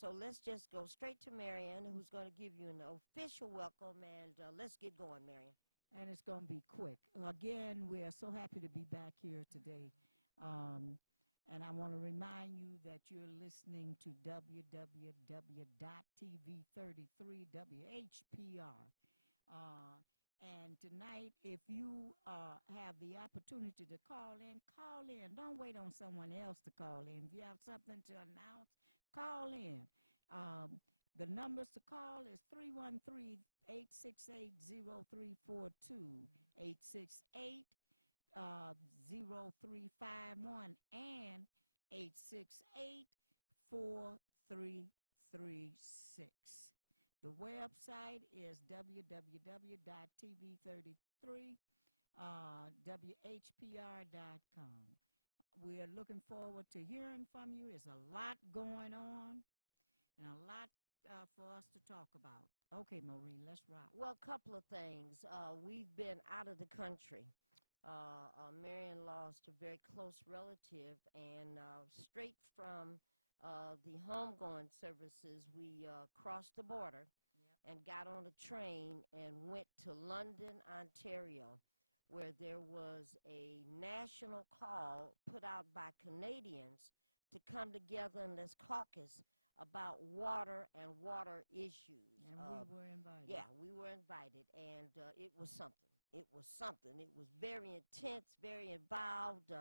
So let's just go straight to Marion, who's going to give you an official welcome, and let's get going, Marion. And it's going to be quick. Again, we're so happy to be back here today. And I want to remind you that you're listening to WHPR TV 33 WHPR. And tonight, if you have the opportunity to call in, call in. Don't wait on someone else to call in. If you have something to announce, call in. The numbers to call is 313-868-0342, 868-0351, and 868-4336. The website is www.tv33WHPR.com. We're looking forward to hearing from you. There's a lot going on and a lot for us to talk about. Okay, Maureen, let's rock. Well, a couple of things. We've been out of the country. Marion lost a very close relative, and straight from the homegoing services, we crossed the border and got on a train and went to London, Ontario, where there was a national call put out by Canadians to come together and let's caucus about water and water issues. And we were invited. Yeah, we were invited, and it was something. It was something. It was very intense, very involved.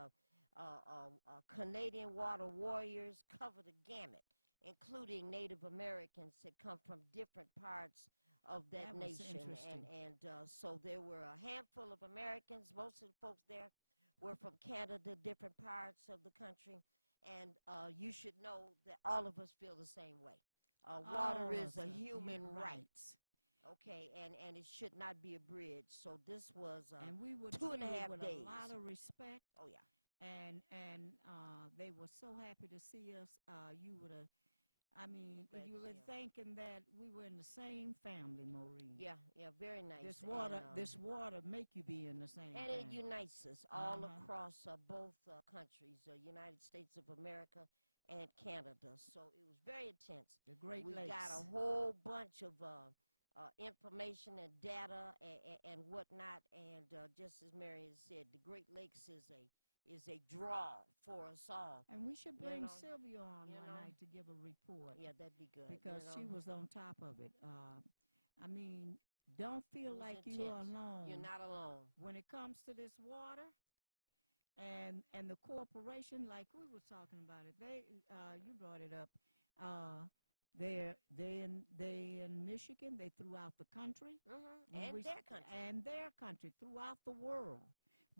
Canadian water warriors covered the gamut, including Native Americans that come from different parts of that nation. And so there were a handful of Americans. Most of the folks there were from Canada, different parts of the country. And you should know that all of us feel the same way. Water is a human right. Okay, and it should not be abridged. So this was and we would 2.5 with days. A lot of respect. Oh, yeah. And they were so happy to see us. You would have, I mean, you were thinking that we were in the same family, Maureen. Yeah, very nice. This water make you be in the same and family. It unites us all across both countries, United States of America and Canada. So it was very intense. The Great Lakes. We got a whole bunch of information and data and whatnot. And just as Marion said, the Great Lakes is a draw for us all. And we should bring Sylvia on one night to give a report. Yeah, that'd be good. Because she was on top of it. I mean, don't feel like you're alone. You're not alone. When it comes to this water and the corporation, like we were talking about it, you brought it up. They in Michigan, they throughout the country. And their country. And their country, throughout the world.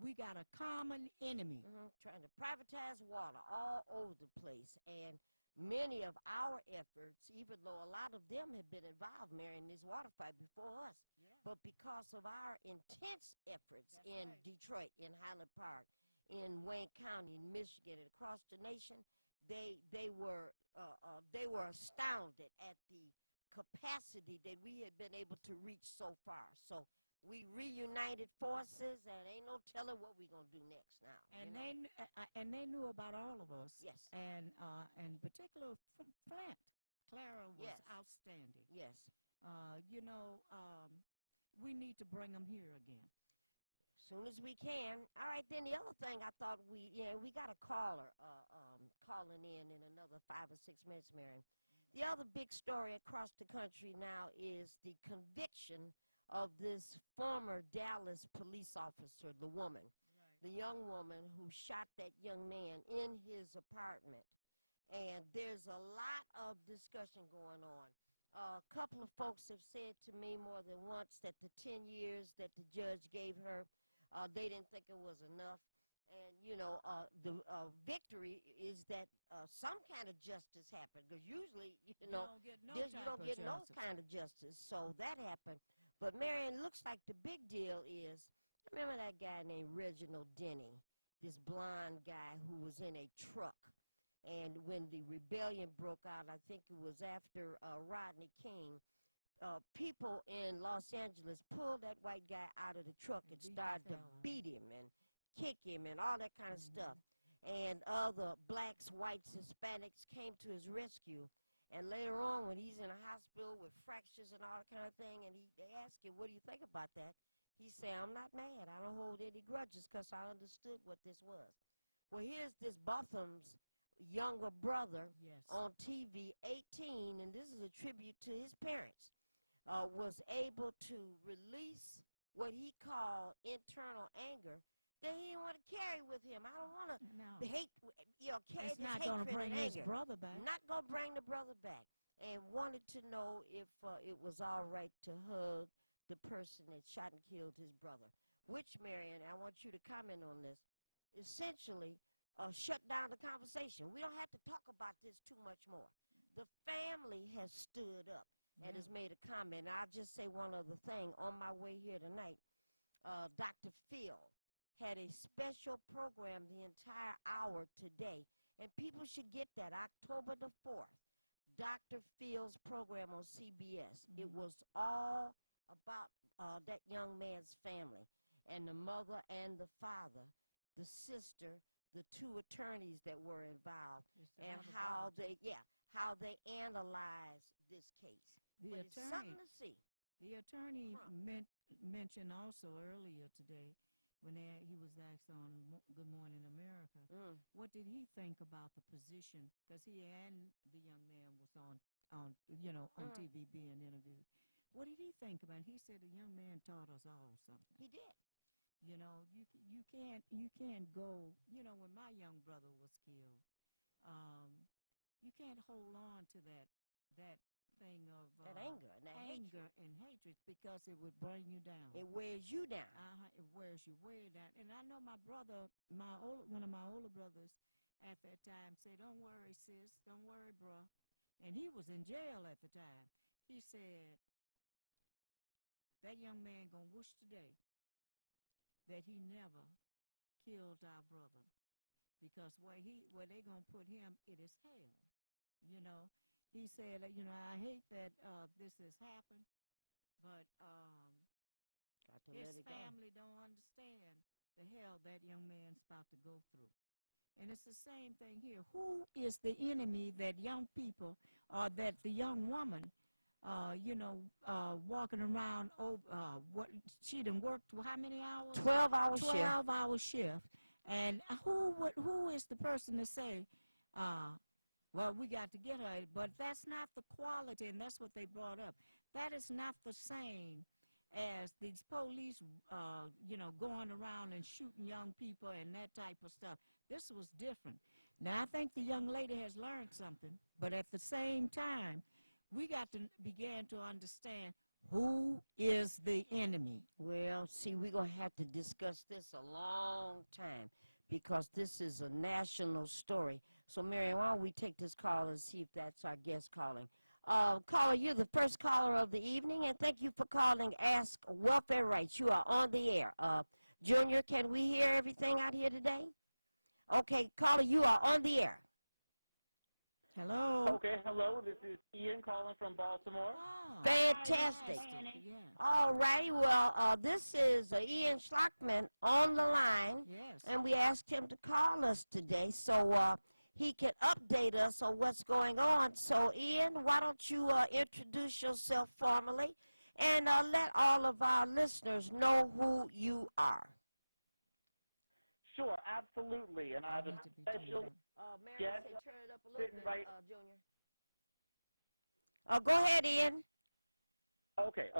We got a common enemy. Trying to privatize water all over the place. And many of our efforts, even though a lot of them have been involved, Mary, in this water fight before us, but because of our intense efforts in Detroit, in Highland Park, in Wayne County, in Michigan, and across the nation, they were astounded at the capacity that we had been able to reach so far. So we reunited forces, and ain't no telling what we're gonna do next now. And they knew about all of us. Yes. And in particular, Flint. Clara was outstanding. Yes. We need to bring them here again. As soon as we can. All right, then the other thing I thought we got a caller calling in another 5 or 6 minutes, Marion. The other big story across the country now is the conviction of this former Dallas police officer, the woman, the young woman who shot that young man in his apartment. And there's a lot of discussion going on. A couple of folks have said to me more than once that the 10 years that the judge gave her, they didn't think it was enough. And, the victory is that some kind of justice happened. Because usually, you don't get no kind of justice. So that happened. But, Marion, looks like the big deal is, remember that guy named Reginald Denny, this blonde guy who was in a truck. And when the rebellion broke out, I think it was after Rodney King, people in Los Angeles pulled that white guy out of the truck and started to beat him and kick him and all that kind of stuff. And other blacks, whites, Hispanics came to his rescue. And later on, when he's in a hospital with fractures and all that kind of thing, and they ask him, what do you think about that? He said, I'm not mad. I don't hold any grudges because I understood what this was. Well, here's this Botham's younger brother Yes. on TV, 18, and this is a tribute to his parents, was able to release what he called internal anger that he didn't want to carry with him. I don't want to No. hate, carry It's this not going to hatred bring and his anger. brother back. Not going to bring the brother back. And wanted to know if it was all right to hug the person that shot and killed his brother. Which, Marion, I want you to comment on this, essentially shut down the conversation. We don't have to talk about this too much more. The family has stood up and has made a comment. And I'll just say one other thing. On my way here tonight, Dr. Phil had a special program the entire hour today, and people should get that, October the 4th, Dr. Phil's program on CBS. It was all about that young man's family, and the mother and the father, the sister, the two attorneys that were involved, and how they analyzed this case. But it's something to see. The attorney mentioned also earlier today when he was asked on Good Morning America, what did he think about the position? Because he and the young man was on TV being interviewed. What did he think about it? He said the young man taught us all something. He did. You know, you can't go. You know, when my young brother was killed, you can't hold on to that thing of that anger and that hatred because it would bring you down. It wears you down. It wears you way down. And I know my brother, one of my older brothers at that time said, "Don't worry, sis. Don't worry, bro." And he was in jail at the time. He said, "That young man gonna wish today that he never killed our brother, because where they gonna put him, it is hell." You know. He said, "I hate that this has happened, but his family don't understand the hell that young man's about to go through." And it's the same thing here. Who is the enemy that young people, or that the young woman, walking around what she done worked how many hours? 12-hour shift. 12-hour shift. And who is the person to say, well, we got to get her, but that's not the quality, and that's what they brought up. That is not the same as these police, going around and shooting young people and that type of stuff. This was different. Now, I think the young lady has learned something, but at the same time, we got to begin to understand who is the enemy. Well, see, we're going to have to discuss this a long time because this is a national story. So, Mary, why don't we take this call and see if that's our guest calling. Caller, you're the first caller of the evening, and thank you for calling Ask Welfare Rights. You are on the air. Junior, can we hear everything out here today? Okay, caller, you are on the air. Hello. Okay, hello. This is Ian calling from Baltimore. Oh, fantastic. Yeah. All righty. Well, this is Ian Schlockman on the line. Yes. And we asked him to call us today so he can update us on what's going on. So, Ian, why don't you introduce yourself formally and let all of our listeners know who you are. Sure, absolutely. And I have a special Mary, guest say turn it up a little bit, right. Junior. Go ahead, Ian. Okay.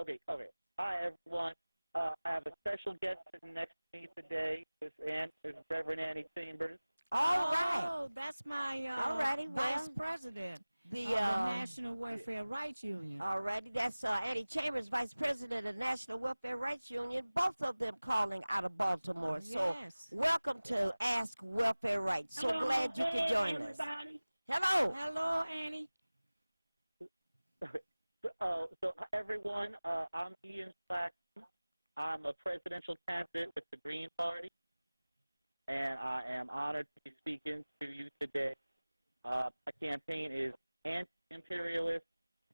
Hi, everyone. I have a special guest sitting next to me today. This is Reverend Annie Chambers. All right. Oh, that's my Alrighty, vice president of the National Welfare Rights Union. All righty. That's Annie Chambers, vice president of the National Welfare Rights Union, both of them calling out of Baltimore. So welcome to Ask Welfare Rights. So glad you could join everybody. us. Hello. Hello, Annie. So everyone, I'm Ian Slackman. I'm a presidential candidate with the Green Party, and I am honored to be speaking to you today. My campaign is anti-imperialist,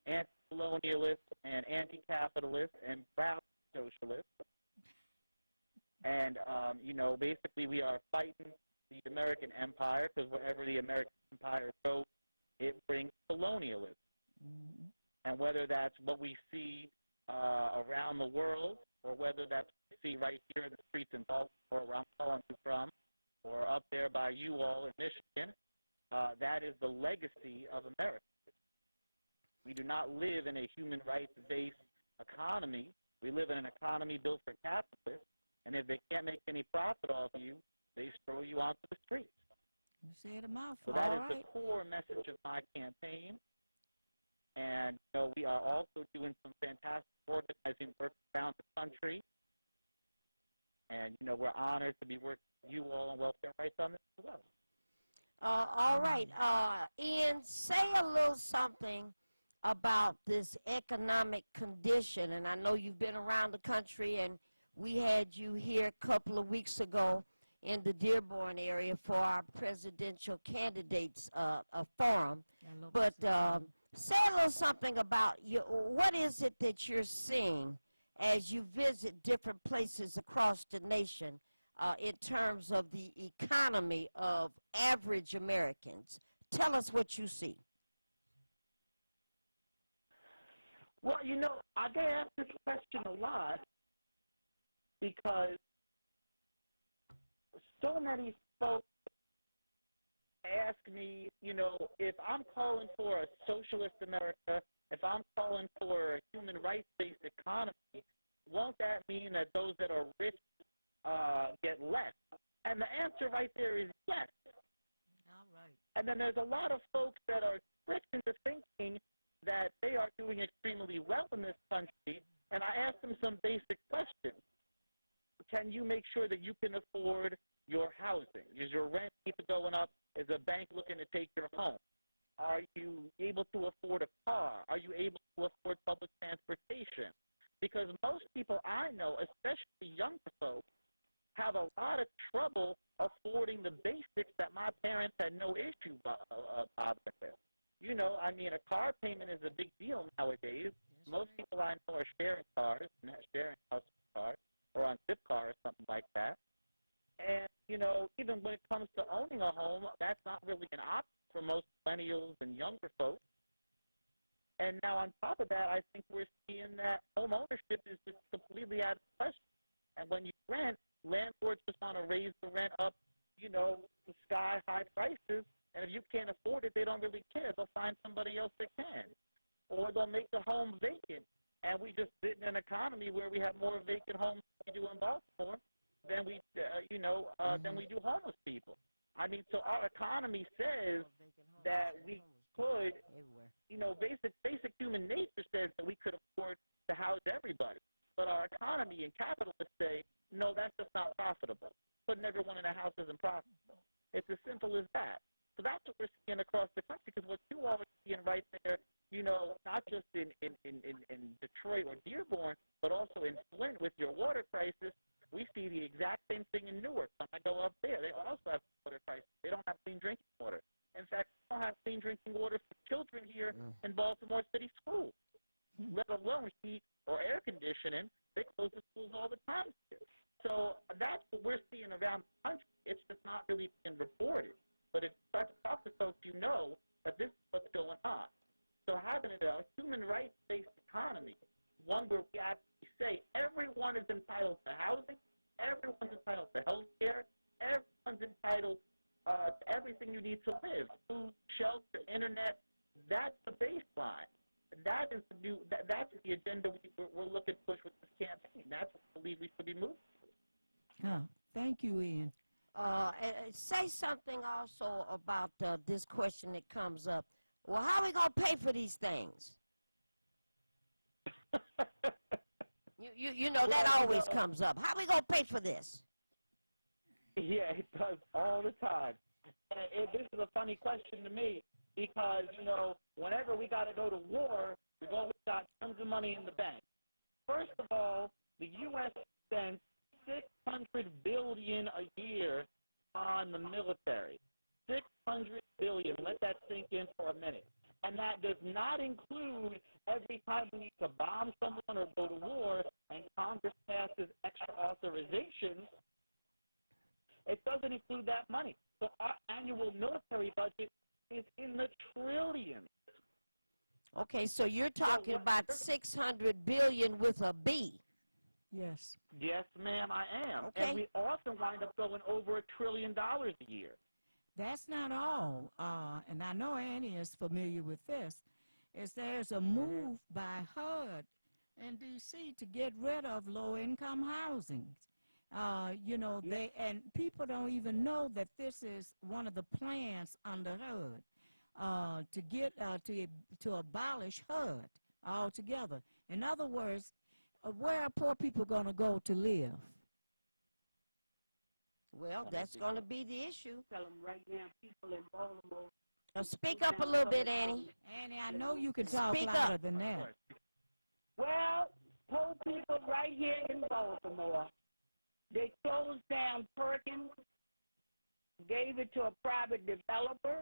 anti-colonialist, and anti-capitalist, and proud socialist. And, basically we are fighting the American empire, because wherever the American empire goes, it brings colonialism. And whether that's what we see around the world, or whether that's what we see right here in the streets in Baltimore, where I'm calling you from, or up there by you all in Michigan, that is the legacy of America. We do not live in a human rights-based economy. We live in an economy built for capitalists, and if they can't make any profit off you, they throw you onto the streets. You said a mouthful. So that is All the right. core message of my campaign. And, we are also doing some fantastic organizing work around the country. And, we're honored to be working with you all on welfare rights on this as well. All right. Ian, say a little something about this economic condition. And I know you've been around the country, and we had you here a couple of weeks ago in the Dearborn area for our presidential candidates forum. But say a little something about what is it that you're seeing as you visit different places across the nation in terms of the economy of average Americans. Tell us what you see. Well, I get asked this question a lot because so many folks ask me, if I'm calling for a socialist America, if I'm calling for a human rights-based economy, won't that mean that those that are rich get less? And the answer right there is yes. All right. And then there's a lot of folks that are tricked into thinking that they are doing extremely well in this country, and I ask them some basic questions. Can you make sure that you can afford your housing? Is your rent keep going up? Is a bank looking to take your home? Are you able to afford a car? Are you able to afford public transportation? Because most people I know, especially younger folks, have a lot of trouble affording the basics that my parents had no issue bothering with. A car payment is a big deal nowadays. Most people I know are sharing cars, not sharing house cars, or on Zipcar or something like that. And, even when it comes to owning a home, that's not really an option for most millennials and younger folks. And now on top of that, I think we're seeing that home ownership is just completely out of question. And when you rent, landlords just want to raise the rent up, to sky-high prices. And if you can't afford it, they don't really care. They'll find somebody else that can. Or they'll make the home vacant. And we just sit in an economy where we have more vacant homes than we do in Baltimore than we, than we do homeless people. So our economy says that we could, basic human nature says that we could afford to house everybody. But our economy and capitalists say, no, that's just not profitable. Putting everyone in a house isn't profitable. It's as simple as that. So that's what we're seeing across the country, because what you all are seeing right there, not just in Detroit or Dearborn, but also in Flint with your water crisis, we see the exact same thing in Newark. When I go up there, they also have water crisis. They don't have clean drinking water. In fact, they don't have clean drinking water for children here in Baltimore City schools, let alone heat or air conditioning. They close the schools all the time here. So that's what we're seeing around the country. It's just not really being reported. But if you start to talk to folks, that this is what's going on. So having a human rights-based economy, one where we actually say everyone is entitled to housing, everyone's entitled to health care, everyone's entitled to everything you need to live, food, shelter, internet, that's the baseline. That is that's the agenda we're looking to push with this campaign. That's what I believe we should be moving towards. Thank you, Ian. Say something also about this question that comes up. Well, how are we going to pay for these things? That always comes up. How are we going to pay for this? Yeah, it does all the time. And this is a funny question to me because, whenever we got to go to war, we've always got tons of money in the bank. First of all, the U.S. spends $600 billion a year on the military. $600 billion. Let that sink in for a minute. And that does not include every time we need to bomb someone or go to war and Congress passes extra authorizations. It doesn't include that money. So our annual military budget is in the trillions. Okay, so you're talking about 600 billion with a B. Yes. Yes, ma'am, I am. Okay. And we often wind up going over $1 trillion a year. That's not all. And I know Annie is familiar with this. Is there's a move by HUD in D.C. to get rid of low-income housing. You know, they and people don't even know that this is one of the plans under HUD to get to abolish HUD altogether. In other words, where are poor people going to go to live? Well, that's going to be the issue. Tell them right now, people in Baltimore. Speak up a little bit, Annie. Annie, I know you can talk Speak louder up. than that. Well, poor people right here in Baltimore, they closed down Perkins, gave it to a private developer,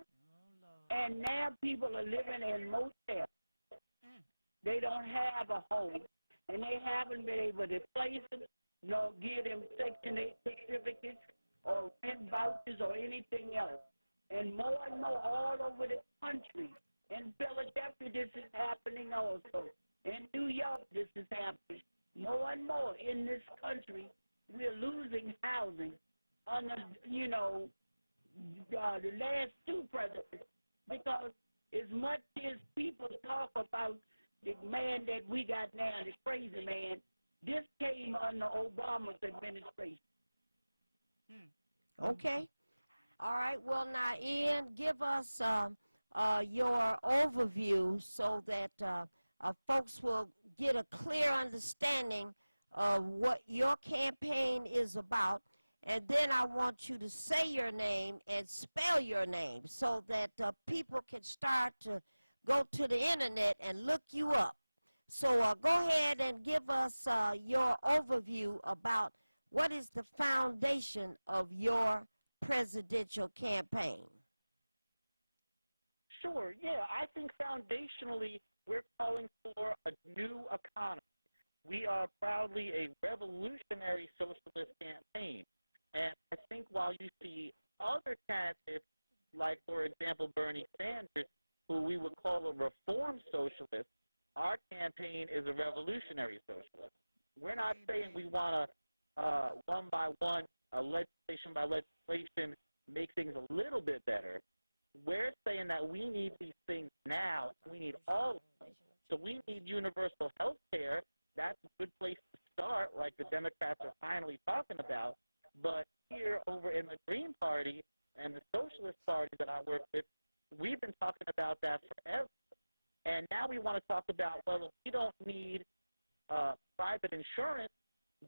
and now people are living in motels. They don't have a home, and they haven't been able to place them, nor give them Section 8 certificates or rent vouchers or anything else. And more all over the country. In Philadelphia, this is happening also. In New York, this is happening. More and more in this country, we're losing housing under, you know, the last two presidents. Because as much as people talk about the man that we got now, the crazy man, this came under Obama's administration. Okay. All right. Well, now, Ian, give us your overview so that folks will get a clear understanding of what your campaign is about. And then I want you to say your name and spell your name so that people can start to go to the internet and look you up. So go ahead and give us your overview about what is the foundation of your presidential campaign. Sure, yeah. I think foundationally we're calling for a new economy. We are proudly a revolutionary socialist campaign. And I think while you see other candidates, like, for example, Bernie Sanders, who we would call a reform socialist, our campaign is a revolutionary socialist. We're not saying we want to, one by one, legislation by legislation, make things a little bit better. We're saying that we need these things now. We need all of them. So we need universal health care. That's a good place to start, like the Democrats are finally talking about. But here over in the Green Party and the Socialist Party that I work with, we've been talking about that forever. And now we want to talk about, well, if we don't need private insurance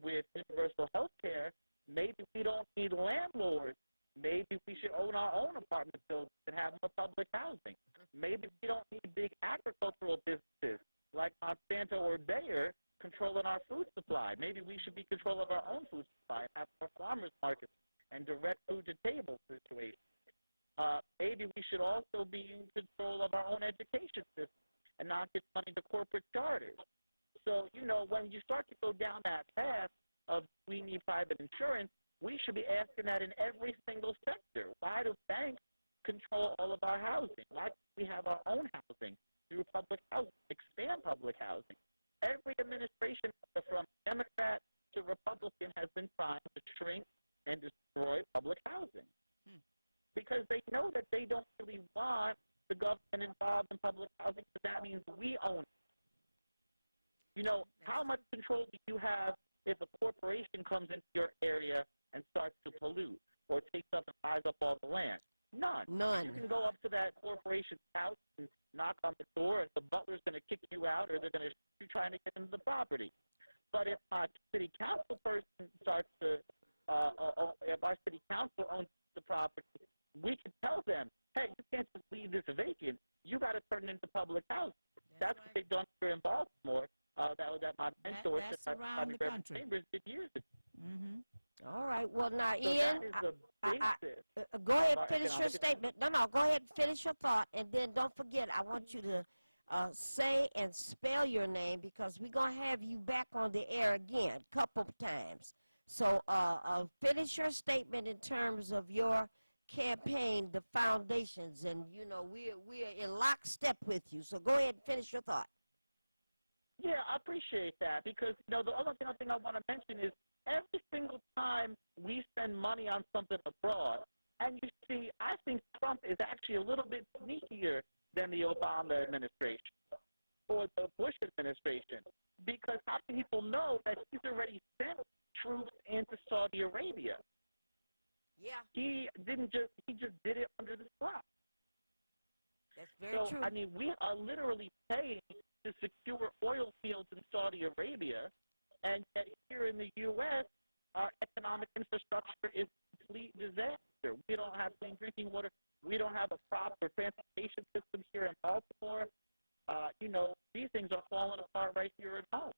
with universal health care, maybe we don't need landlords. Maybe we should own our own apartment buildings and have more public housing. Maybe we don't need big agricultural businesses like Monsanto or Bayer controlling our food supply. Maybe we should be in control of our own food supply and have more farmers markets and direct food to table situation. Maybe we should also be in control of our own education system and not give money to corporate charters. So, you know, when you start to go down that path of we need private insurance, we should be asking that in every single sector. Why do banks control all of our housing? Why can't we have our own housing through public housing, expand public housing? Every administration, from Democrat to Republican, has been trying to shrink and destroy public housing because they know that they don't really want the government involved in public housing, because that means we own it. You know, how much control do you have if a corporation comes into your area and starts to pollute or takes up and buys up all the land? None. You can go up to that corporation's house and knock on the door, and the butler's going to kick you out, or they're going to shoot you trying to get into the property. But if our city council person starts to, if our city council owns the property, we can tell them, hey, you can't just leave this vacant. You got to turn it into public housing. That's what they've done here in Baltimore. That my mentor, that's around the country. Chambers, did years ago. All right. Well, now, So Ian, that is the basis. go ahead, of our finish your economic statement. No, go ahead, finish your thought, and then don't forget, I want you to say and spell your name because we're going to have you back on the air again a couple of times. So finish your statement in terms of your campaign, the foundations, and you know we're in lockstep with you. So go ahead and finish your thought. Yeah, I appreciate that because, the other thing I want to mention is every single time we spend money on something abroad, and you see, I think Trump is actually a little bit sneakier than the Obama administration or the Bush administration, because how many people know that he's already sent troops into Saudi Arabia? Yeah, He just did it under the clock. that's very So, true. I mean, we are literally paying to secure oil fields in Saudi Arabia, and yet here in the U.S., our economic infrastructure is a complete disaster. We don't have clean drinking water. We don't have a proper transportation system here in Baltimore. These things are falling apart right here at home.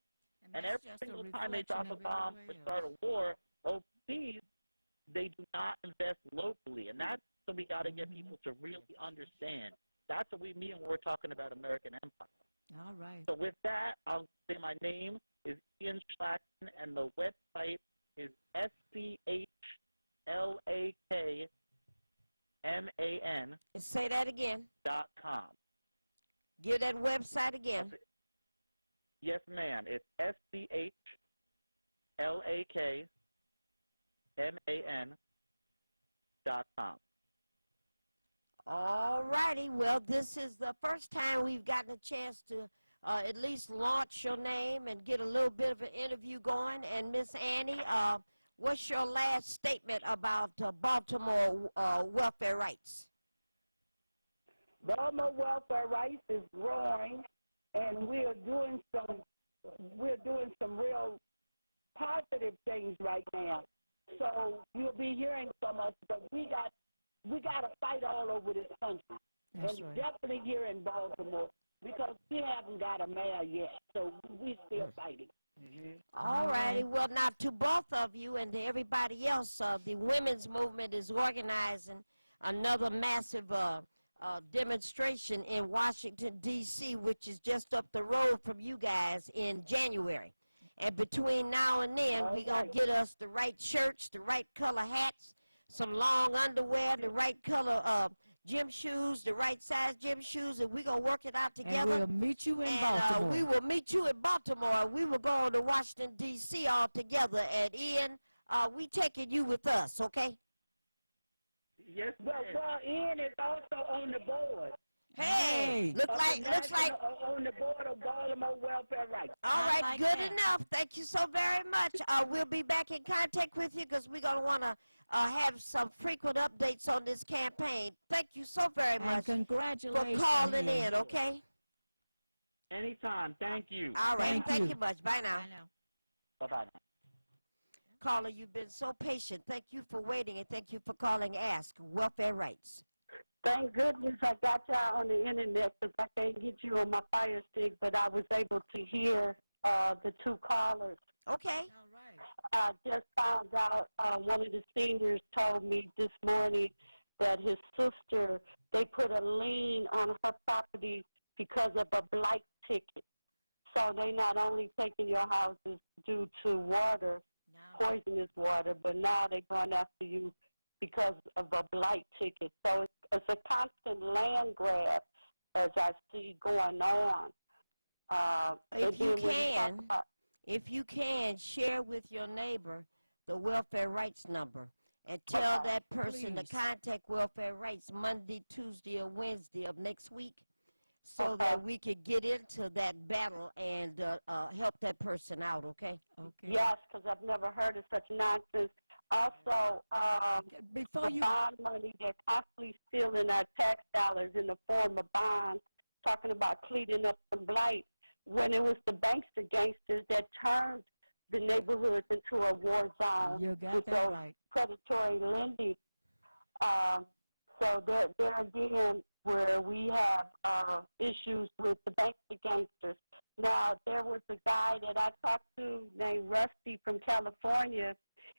And that's every just a single time they reflection drop a of bomb or everywhere start else. a war overseas, they do not invest locally. And that's what we got to get people to really understand. That's what we mean when we're talking about American empire. All right. So with that, I'll say my name is Ian Schlackman, and the website is SCHLAKMAN.com. Say that again. Give that website again. Yes, ma'am. It's SCHLAKMAN.com. All righty. Well, this is the first time we've gotten a chance to at least launch your name and get a little bit of an interview going. And Miss Annie, what's your last statement about Baltimore welfare rights? Baltimore welfare rights is growing, and we're doing some real positive things right now. So you'll be hearing from us, but we got to fight all over this country, That's and right. definitely here in Baltimore, because we haven't got a mayor yet, so we still fighting. All righty. Well, now to both of you and to everybody else, the women's movement is organizing another massive demonstration in Washington, D.C., which is just up the road from you guys in January. And between now and then, we're going to get us the right shirts, the right color hats, some long underwear, the right color gym shoes, the right size gym shoes, and we're going to work it out together. And we'll meet you in And Baltimore. we will meet you in Baltimore. We will go on to Washington, D.C. all together. And Ian, we taking you with us, okay? Yes, ma'am. Well, Ian is also on the board. Hey, looks like On the board of Baltimore welfare rights. all I right, like good that. enough. Thank you so very much. We'll be back in contact with you because we're gonna want to have some frequent updates on this campaign. Thank you so very And much for congratulations. calling Ian. in. Okay. Anytime. Thank you. All right. Thank you. You much. Bye now. I know. Bye-bye now. Caller, you've been so patient. Thank you for waiting and thank you for calling Ask Welfare Rights. Thank goodness I got y'all on the internet because I can't get you on my Fire Stick, but I was able to hear the two callers. Okay. All right. I just found out one of the seniors told me this morning that his sister, they put a lien on her property because of a blight ticket. So they not only taking your houses due to water, poisonous water, but now they're going after you because of a blight ticket. So it's a constant land grab as I see going on. If you can, share with your neighbor the welfare rights number and tell that person to Please. contact welfare rights Monday, Tuesday, or Wednesday of next week so that we could get into that battle and help that person out, okay? Okay. Yes, because I've never heard of such nonsense. Also, Before the you bond money, they're constantly stealing our tax dollars in the form of bonds, talking about cleaning up some blight, when it was the bankster gangsters that turned the neighborhoods into a war zone You got with that those right. predatory lending. So there again, where we have issues with the bankster gangsters. Now, there was a guy that I talked to named Rusty from California,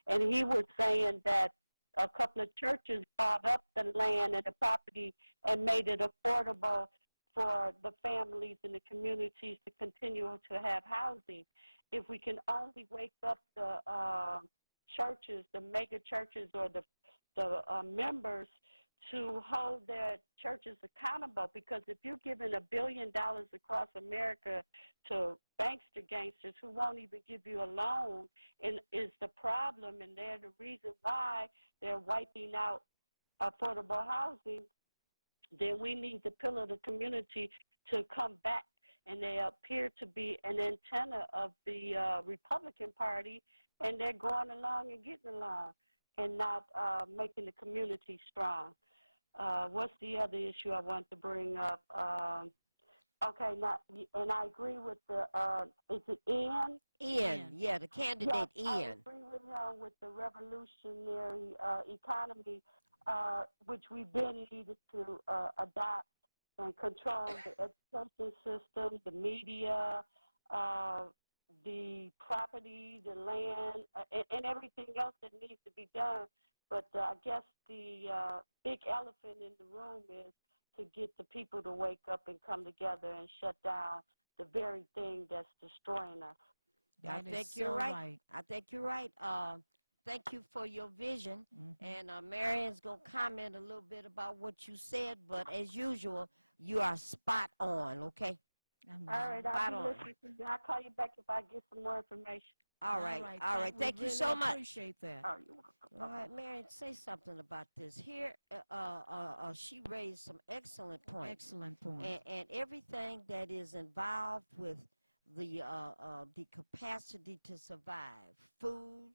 and he was saying that a couple of churches bought up the land and the property and made it affordable for the families in the communities to continue to have housing. If we can only wake up the churches, the mega churches or the members to hold their churches accountable, because if you're giving $1 billion across America to bankster gangsters who won't even give you a loan, and is the problem, and they're the reason why they're wiping out affordable housing, then we need the pillar of the community to come back. And they appear to be an antenna of the Republican Party, and they're going along and getting along and not making the community strong. What's the other issue I want to bring up? Okay, and I agree with the, is it Ian? Ian, yeah, the candidate Yes, Ian. I agree with him with the revolutionary economy, which we've been needed to adopt and control the education system, the media, the property, the land, and everything else that needs to be done. But I guess the big elephant in the room is to get the people to wake up and come together and shut down the very thing that's destroying us. I think you're right. I think you're right. Thank you for your vision. And Marion's going to comment a little bit about what you said, but as usual, you are spot on, okay? All right, I'll be listening to you. I'll call you back if I get some more information. All right. Thank you so much. Appreciate that. Oh, you're welcome. All right, Marion, say something about this. Here, she raised some excellent points. Excellent point. And everything that is involved with the capacity to survive: food,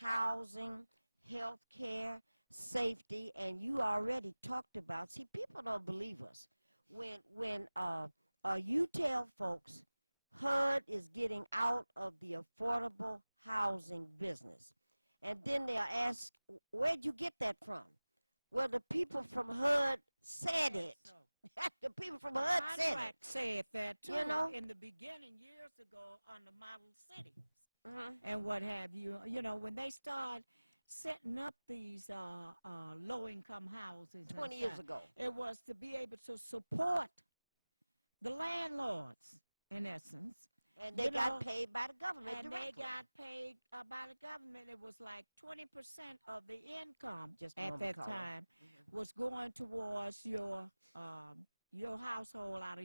housing, health care, safety, and you already talked about. See, people don't believe us when you tell folks HUD is getting out of the affordable housing business, and then they'll ask, "Where'd you get that from?" Well, the people from HUD said it. The people from HUD said that too. You know, in the beginning years ago on the model cities. And what have you. You know, when they start setting up these low-income houses 20 years ago, it was to be able to support the landlords, in essence. And they got paid by the government directly. They got paid by the government. It was like 20% of the income just at that time was going towards your household out of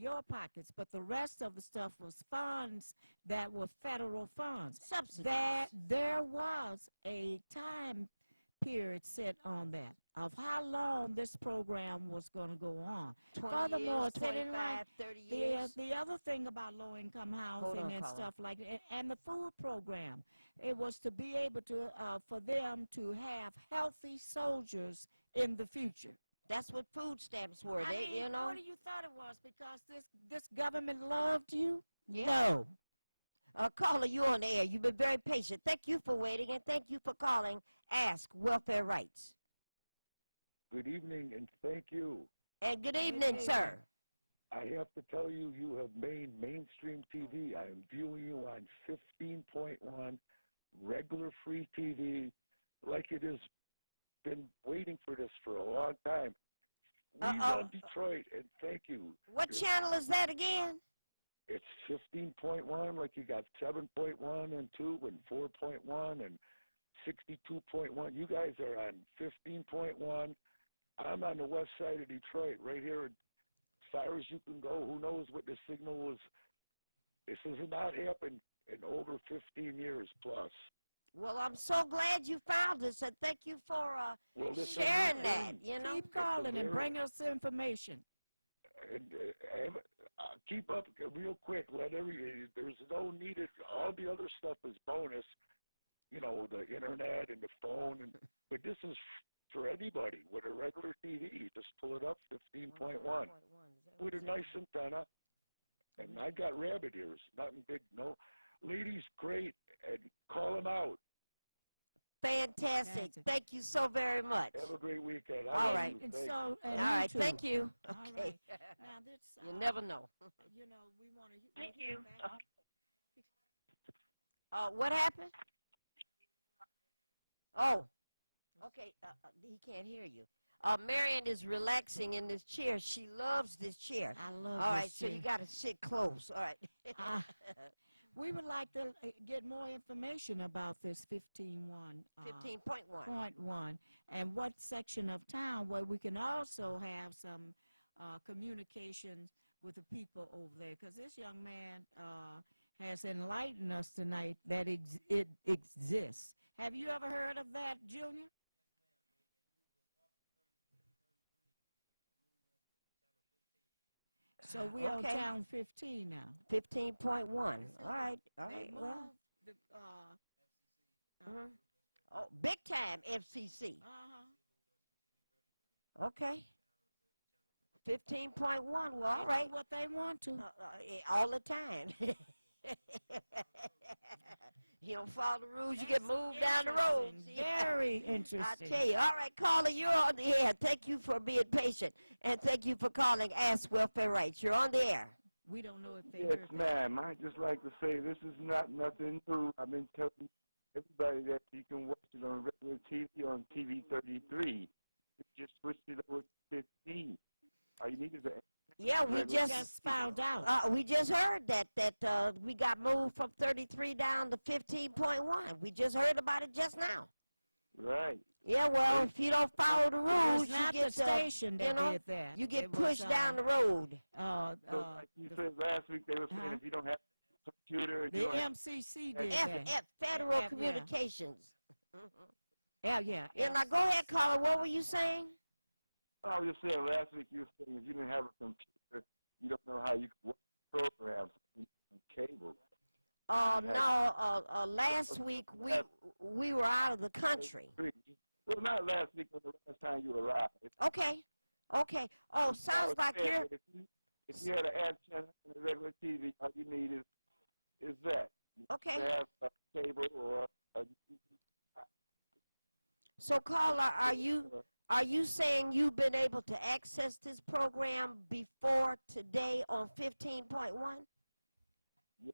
your pockets, but the rest of the stuff was funds that were federal funds. Subsidies. There was a time period set on that of how long this program was going to go on. 20 years, 25, 30 years. The other thing about low-income housing and stuff like that, and the food program, it was to be able to, for them to have healthy soldiers in the future. That's what food stamps were. I mean, you know. What do you thought it was? Because this government loved you? Yeah. No. Caller, you on the air. You've been very patient. Thank you for waiting, and thank you for calling Ask Welfare Rights. Good evening, and thank you. And good evening, sir. I have to tell you, you have made mainstream TV. I am viewing you on 15.1, regular free TV, like it has been waiting for this for a long time. We run Detroit, and thank you. What channel is that again? It's 15.1, like you got 7.1 and 2 and 4.1 and 62.1. You guys are on 15.1. I'm on the west side of Detroit, right here, as far as you can go. Who knows what the signal was? This has not happened in over 15 years plus. Well, I'm so glad you found us, and thank you for sharing that. You know, keep calling and bring us information. And keep up real quick. There's no needed. All the other stuff is bonus. You know, the internet and the phone, but this is for anybody with a regular TV. You just pull it up, 15.1, with a nice antenna. And I got rabbit ears, nothing big. No, ladies, great, and call them out. Fantastic. Thank you so very much. Have a great weekend. All right. All right. Thank you. Okay. Now this. You never know. You know, we want to. Thank you. What happened? Oh. Okay. He can't hear you. Marion is relaxing in this chair. She loves this chair. I love All this right, chair. so you got to sit close. All right. We would like to get more information about this 15.1. 15.1. And what section of town where we can also have some communications with the people over there. Because this young man has enlightened us tonight that it exists. Have you ever heard of that, Junior? So we're on Okay. town 15 now. 15.1. All right. All They right. moved Well. the, Oh, big time FCC. Okay. 15.1. Well, all right. What they want to. All the time. You don't follow the rules, you get moved down the road. See? Very I interesting. tell you. All right, caller, you're on the air. Thank you for being patient, and thank you for calling Ask Welfare Rights. You're on the air. We don't know if they Yes, heard that. ma'am. I just like to say this is not nothing new. I've been telling everybody that you can watch it on regular TV on TV 33. You just switch it over to 15. All you need is an Yeah, we regular just found out. we just heard that we got moved from 33 down to 15.1. We just heard about it just now. right. Yeah, well, if you don't follow the It rules, was not you get the station that you know, did that. you get It was, pushed down the road. So like you said last week, they were saying if you don't have a computer, the you don't have, MCC did F, that. Federal yeah. Communications. Yeah. Yeah, now go ahead, caller. What were you saying? I was just saying last week you were saying if you didn't have a computer, you don't know how you could watch programs on cable. No. Last week we were out of the country. Well, not last week, but the last time you were live. Okay. Oh, sounds like you're. If you had an ad channel on the regular TV, all you need is that. Okay. You have a cable or a So, caller, are you saying you've been able to access this program before today on 15.1?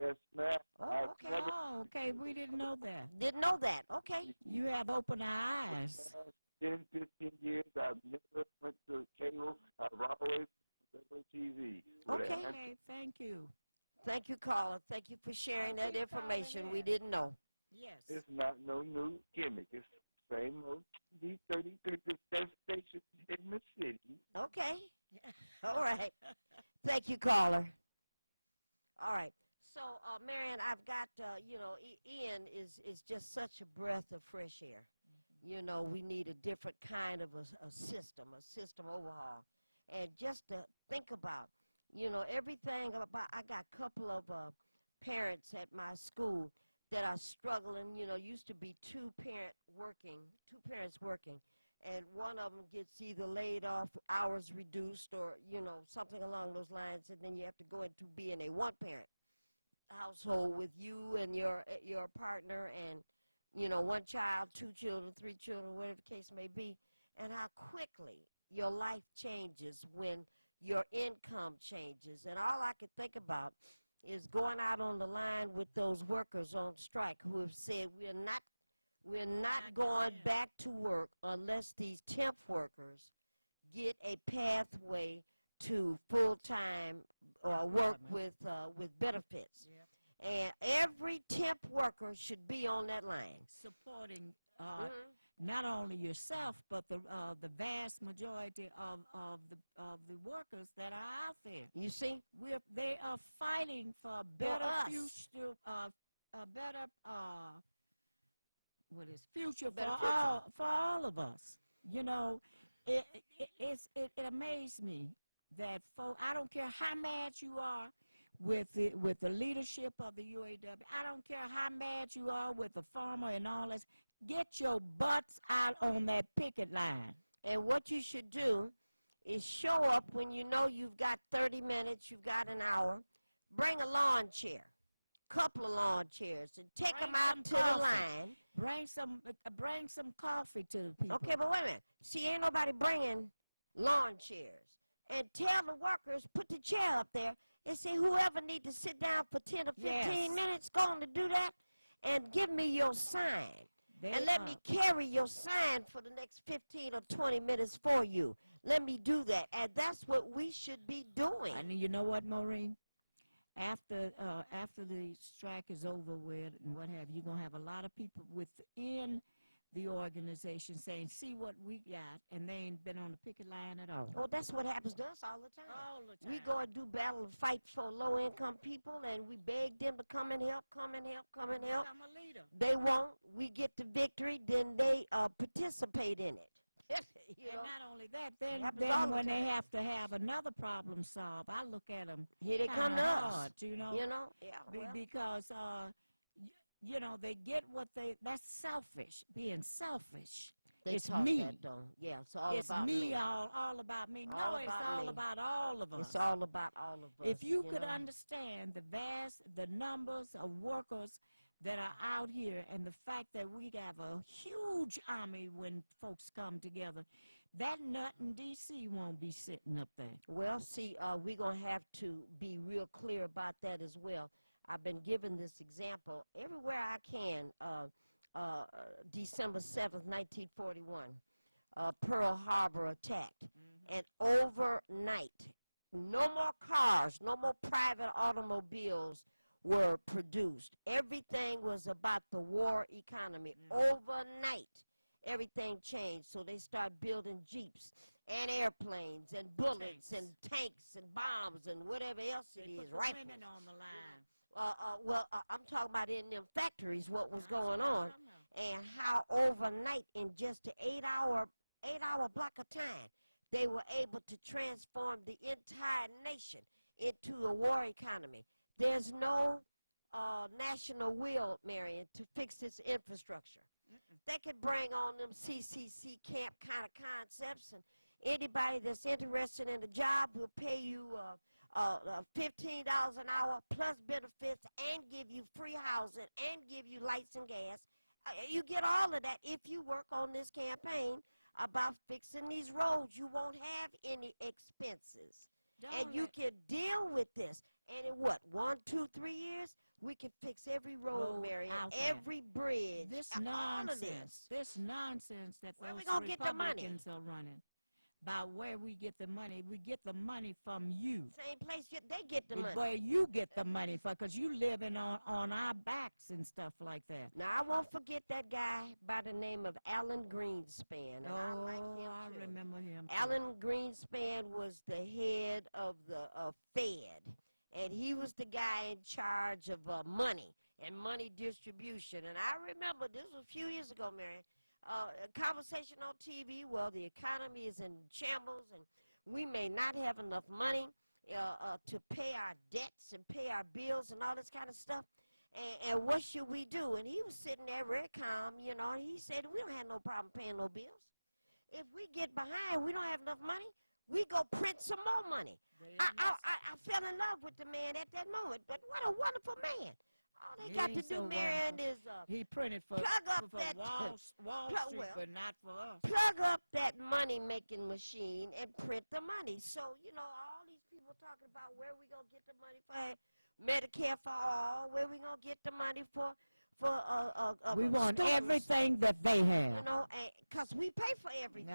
yes, ma'am. Oh, okay. Oh, okay. We didn't know that. Didn't know that. Okay. You have opened our eyes. 10, 15 years, I've never went to cable. I've always regular TV. Okay. Okay, thank you. Thank you, caller. Thank you for sharing that Keep calling information. We in. didn't know. Yes. It's not no new gimmick. It's the same old TV 33, the best station in the city. Okay. All right. Thank you, caller. All right. So, Marion, I've got, Ian is just such a breath of fresh air. You know, we need a different kind of a system overhaul. And just to think about, everything about, I got a couple of parents at my school that are struggling. Used to be two parents working, and one of them gets either laid off, hours reduced, or, something along those lines, and then you have to go into being a one-parent household with you and your partner and, one child, two children, three children, whatever the case may be, and how quickly your life changes when your income changes. And all I can think about is going out on the line with those workers on strike who have said we're not going back to work unless these temp workers get a pathway to full-time work with benefits. Yep. And every temp worker should be on that line. Supporting not only yourself, but the vast majority of the workers that are out there. You see? They are fighting for a better us. future, a better future Better for future. all of us. It amazed me that I don't care how mad you are with the leadership of the UAW. I don't care how mad you are with the farmer and all this. Get your butts out on that picket line. And what you should do is show up when you know you've got 30 minutes, you've got an hour. Bring a lawn chair, couple of lawn chairs, and take Bring them out some to coffee. the line. Bring some coffee to the people. Okay, but wait a minute. See, ain't nobody bringing lawn chairs. And tell the workers, put the chair up there, and say whoever need to sit down for 10 or 15 minutes, go on to do that, and give me your sign. And let me carry your sign for the next 15 or 20 minutes for you. Let me do that. And that's what we should be doing. And you know what, Maureen? after the strike is over with and what have you, you're gonna have a lot of people within the organization saying, "See what we got," and they ain't been on the picket line at all. Oh, that's what happens to us all the time. All the time. We go and do battle and fight for low-income people, and we beg them to come and help, come and help, come and help. Become a leader. They won't. We get the victory, then they participate in it. You And know? not only that, happens all then the when they time. have to have another problem solved, I look at them Here they come kinda to us. hard, you know. Yeah. Be- Well, because you know, they get what that's selfish, being selfish. they It's taught me. that though. Yeah, it's all It's about me, me. all about me. All No, it's about all me. about all of us. It's all about all of us. If you could know? understand the numbers of workers that are out here, and the fact that we have a huge army when folks come together, that nut in D.C. won't be sitting up there. Well, see, we're going to have to be real clear about that as well. I've been given this example everywhere I can. December 7th, 1941, Pearl Harbor attacked. And overnight, no more cars, no more private automobiles were produced. Everything was about the war economy. Overnight, everything changed. So they started building Jeeps and airplanes and bullets and tanks and bombs and whatever else They it put is. the Rifles. women on the line. I'm talking about in them factories what was That's what going I'm on, talking about. and how overnight in just an 8-hour block of time they were able to transform the entire nation into a war economy. There's no national will, Marion, to fix this infrastructure. They could bring on them CCC camp kind of concepts, and anybody that's interested in a job will pay you $15 an hour plus benefits and give you free housing and give you lights and gas. You get all of that if you work on this campaign about fixing these roads. You won't have any expenses. And you can deal with this. And in what, 1, 2, 3 years, we can fix every road, Marion, out there. every bridge, This all nonsense, of this. this nonsense that Where we those gonna get the money? Republicans are running. About where we get the money. We get the money from you. Same place they get the money. Where you get the money for, because you living on our backs and stuff like that. Now, I won't forget that guy by the name of Alan Greenspan. And I like him, I too. remember him. Alan Greenspan was the head of the Fed, and he was the guy in charge of money and money distribution. And I remember, this was a few years ago, Marion, a conversation on TV. Well, the economy is in shambles, and we may not have enough money to pay our debts and pay our bills and all this kind of stuff. And what should we do? And he was sitting there very calm, you know, and he said, we don't have no problem paying no bills. If we get behind, we don't have enough money, we go print some more money. I fell in love with the man at that moment. But what a wonderful man. All they got to do, Marion, is he printed for plug up for that Wall Street, well, but not for us. plug up that money-making machine and print the money. So, you know, all these people talking about where we going to get the money for Medicare for all, where we going to get the money for we want students, everything that they have. you know, because we pay for everything.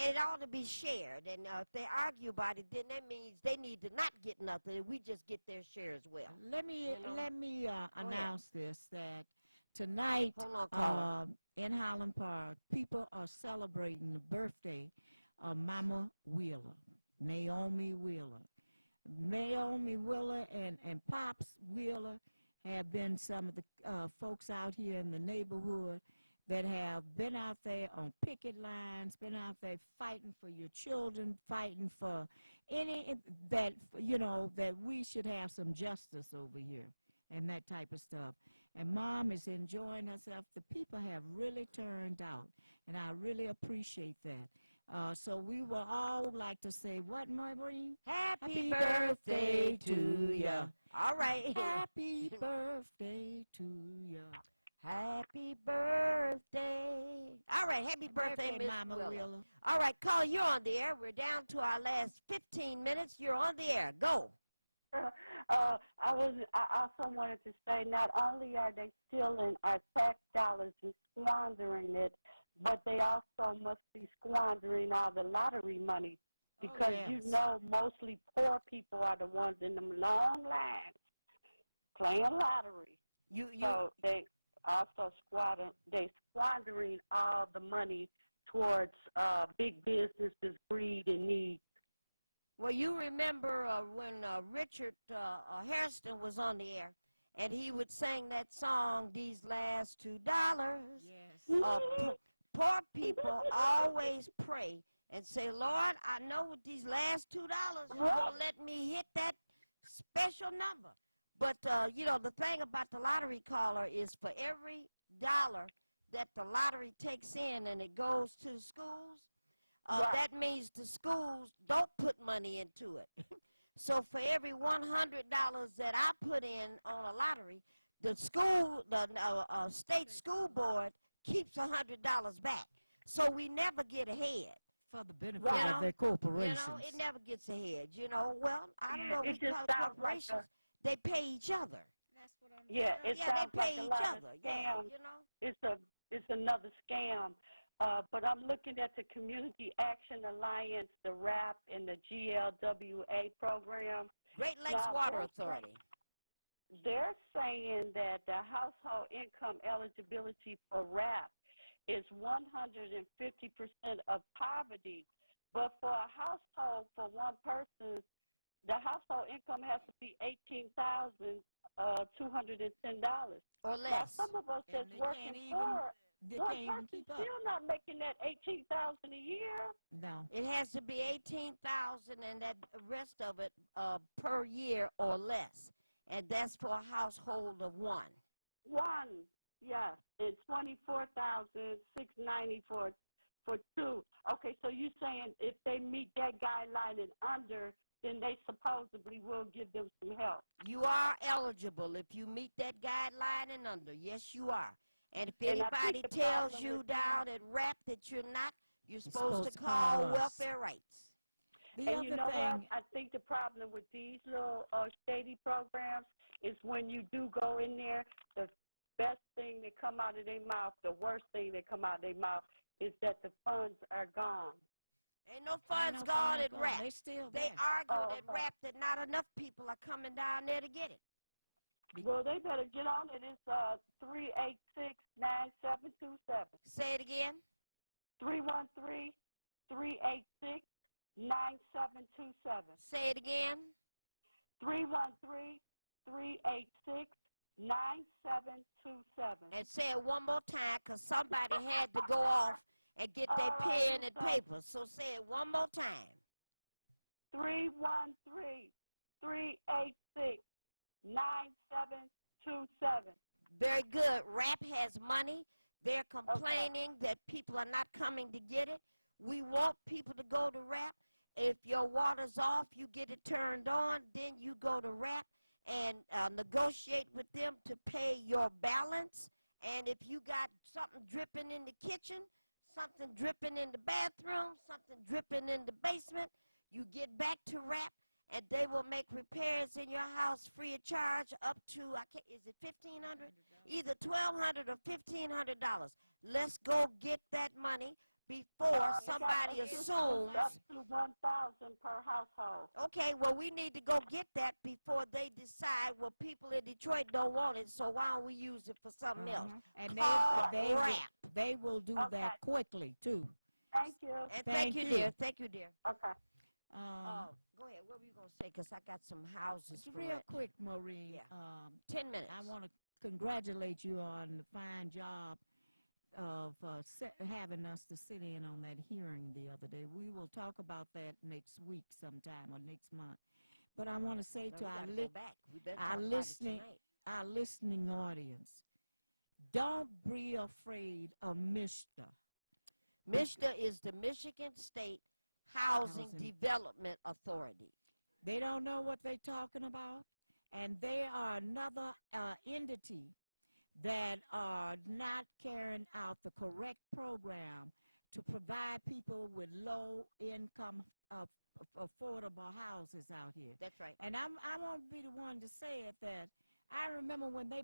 And it ought to be shared. And if they argue about it, then that means they need to not get nothing, and we just get their share as well. Let me You know? announce this, that tonight Hold on, caller. in Highland Park, people are celebrating the birthday of Mama Wheeler, Naomi Wheeler. Naomi Wheeler and Pops Wheeler have been some of the folks out here in the neighborhood that have been out there on picket lines, been out there fighting for your children, fighting for any that, you know, that we should have some justice over here and that type of stuff. And Mom is enjoying herself. The people have really turned out, and I really appreciate that. So we will all like to say, what, Maureen? Happy birthday to ya. All right. Happy birthday to ya. Happy birthday. All right, happy birthday, Miss Mama Wheeler. All right, caller, you're on the air. We're down to our last 15 minutes. You're on the air. Go. I also wanted to say, not only are they stealing our tax dollars and squandering it, but they also must be squandering all the lottery money because you know mostly poor people are the ones in them long lines playing lottery. So they also squandering all the money towards big businesses, greed, and need. Well, you remember when Richard Hairston was on the air, and he would sing that song, "These Last $2." Yes. Poor people always pray and say, "Lord, I know with these last $2, you're going to let me hit that special number." But, the thing about the lottery caller is for every dollar that the lottery takes in and it goes to the schools, that means the schools don't put money into it. So for every $100 that I put in on a lottery, the state school board keeps $100 back. So we never get ahead. For the benefit of their corporations. It never gets ahead. Well, I don't know. It We just call sounds corporations. They pay each other. That's what I'm it they sounds pay like a each lot other. of scams. Yeah, It's another scam. But I'm looking at the Community Action Alliance, the RAP, and the GLWA program. Great Lakes Water Authority. They're saying that the household income eligibility for RAP is 150% of poverty. But for a household, for one person, the household income has to be $18,210 or less. Now, some of us that's working for one person still not making that $18,000 a year. No, it has to be $18,000, and that rest of it per year or less, and that's for a household of one. Yeah, and $24,690 for two. Okay, so you're saying if they meet that guideline and under, then they supposedly will give them some help. You are eligible if you meet that guideline and under. Yes, you are. And if anybody tells you down at RAP that you're not, you're supposed to call welfare rights. And you know what? I think the problem with these little shady programs is when you do go in there, the best thing that come out of their mouth, the worst thing that come out of their mouth is that the funds are gone. Ain't no funds gone at RAP. They argued at RAP that not enough people are coming down there to get it. Well, they better get on it. It's 386-9727. Say it again. 313-386-9727. Say it again. 313-386-9727. And say it one more time, because somebody had to go off and get their pen and paper. So say it one more time. 313-386-9727. Very good. RAP has money. They're complaining that people are not coming to get it. We want people to go to RAP. If your water's off, you get it turned on, then you go to RAP and negotiate with them to pay your balance. And if you got something dripping in the kitchen, something dripping in the bathroom, something dripping in the basement, you get back to RAP, and they will make repairs in your house free of charge up to, is it $1,500? Either $1,200 or $1,500. Let's go get that money before somebody assumes. Up to $1,000 per household. Okay, well, we need to go get that before they decide, well, people in Detroit don't want it, so why don't we use it for something else? And Call RAP. They will do that quickly, too. Thank you. And thank you, dear. Thank you, dear. Okay. Go ahead. What were you going to say? Because I got some houses for real rent. quick, Maureen. Yeah. 10 minutes. I want to congratulate you on the fine job of having us to sit in on that hearing the other day. We will talk about that next week sometime or next month. But I want to say to our listening audience, don't be afraid of MISTA. MISTA is the Michigan State Housing Development Authority. They don't know what they're talking about, and they are another entity that are not carrying out the correct program to provide people with low-income, affordable houses out here. That's right. And I won't be the one to say it that I remember when they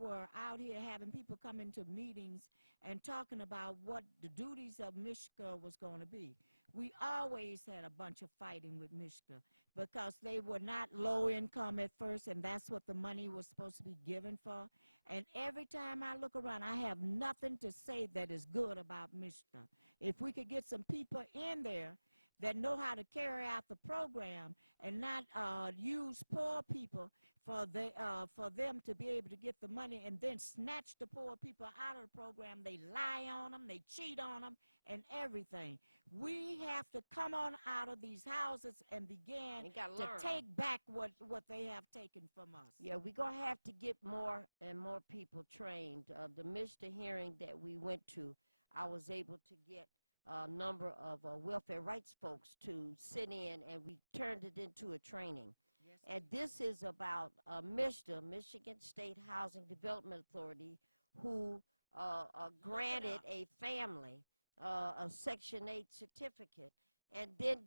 were out here having people come into meetings and talking about what the duties of MISHCA was going to be. we always had a bunch of fighting with Mishka because they were not low income at first, and that's what the money was supposed to be given for. And every time I look around, I have nothing to say that is good about Mishka. If we could get some people in there that know how to carry out the program and not use poor people for them to be able to get the money and then snatch the poor people out of the program. They lie on them, they cheat on them, and everything. We have to come on out of these houses and begin to take back what they have taken from us. Yeah, we're going to have to get more and more people trained. The MISTA hearing that we went to, I was able to get a number of welfare rights folks to sit in, and we turned it into a training. Yes, and this is about MISTA, Michigan State Housing Development Authority, who granted a family a Section 8 certificate, and then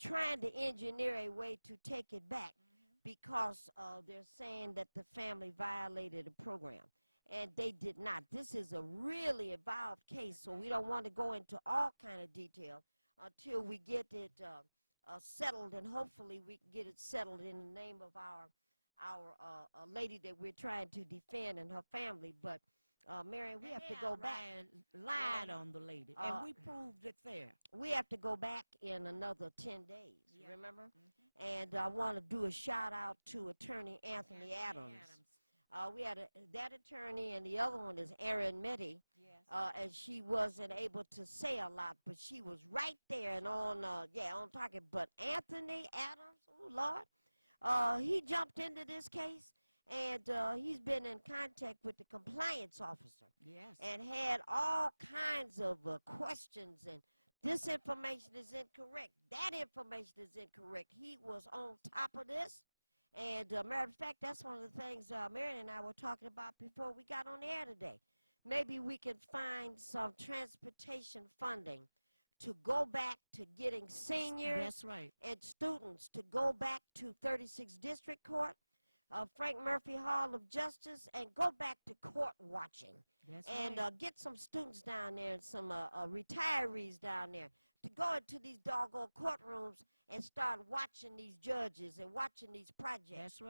trying to engineer a way to take it back because they're saying that the family violated a program. And they did not. This is a really involved case, so we don't want to go into all kind of detail until we get it settled, and hopefully we can get it settled in the name of our lady that we're trying to defend and her family. But Marion, we have to go back. Lied on the lady, and we proved it there. We have to go back in another 10 days, remember? And I want to do a shout out to Attorney Anthony Adams. We had that attorney, and the other one is Erin Mitty. And she wasn't able to say a lot, but she was right there and on target. But Anthony Adams, oh Lord, he jumped into this case, and he's been in contact with the compliance officer. Yes. And had all kinds of questions, and this information is incorrect. That information is incorrect. He was on top of this. And matter of fact, that's one of the things Marion and I were talking about before we got on the air today. Maybe we can find some transportation funding to go back to getting seniors and students to go back to 36th District Court, Frank Murphy Hall of Justice, and go back to court watching. Get some students down there and some retirees down there to go into these doggone courtrooms and start watching these judges and watching these projects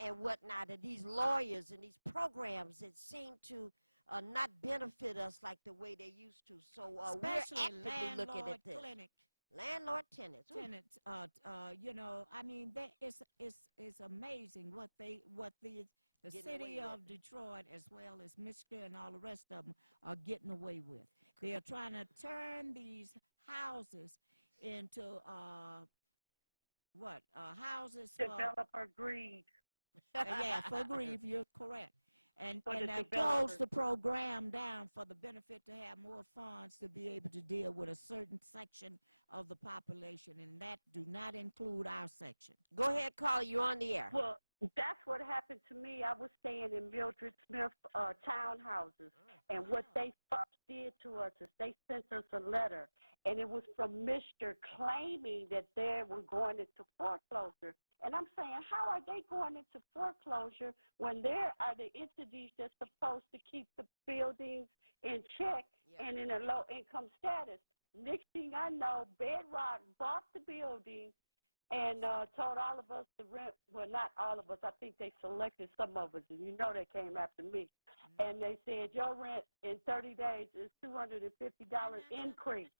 and whatnot, and these lawyers and these programs that seem to not benefit us like the way they used to. So we're actively looking at this. Landlord tenants. You know, I mean, it's amazing what the city of Detroit, as well as Michigan and all the rest of them, are getting away with. They are trying to turn these houses into houses developer greed. For greed, you're correct. And that close the program down for the benefit to have more funds to be able to deal with a certain section of the population, and that do not include our section. Go ahead, Carla, you're on the air. Well, that's what happened to me. I was staying in Mildred Smith townhouses, and what they first did to us is they sent us a letter, and it was from Mr. claiming that they were going into foreclosure. And I'm saying, how are they going into foreclosure when there are the entities that's supposed to keep the buildings in check and in a low-income status? Next thing I know, Bedrock bought the building and told all of us to rent. Well, not all of us. I think they selected some of us, and you know they came after me. And they said, your rent in 30 days is $250 increase.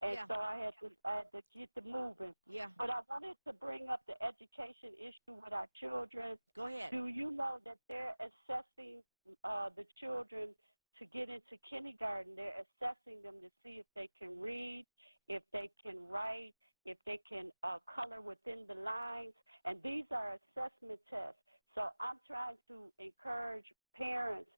And so I had to get to moving. But I wanted to bring up the education issue with our children. Go ahead. Do you know that they're assessing the children to get into kindergarten? They're assessing them to see if they can read, if they can write, if they can color within the lines. And these are assessment tests. So I'm trying to encourage parents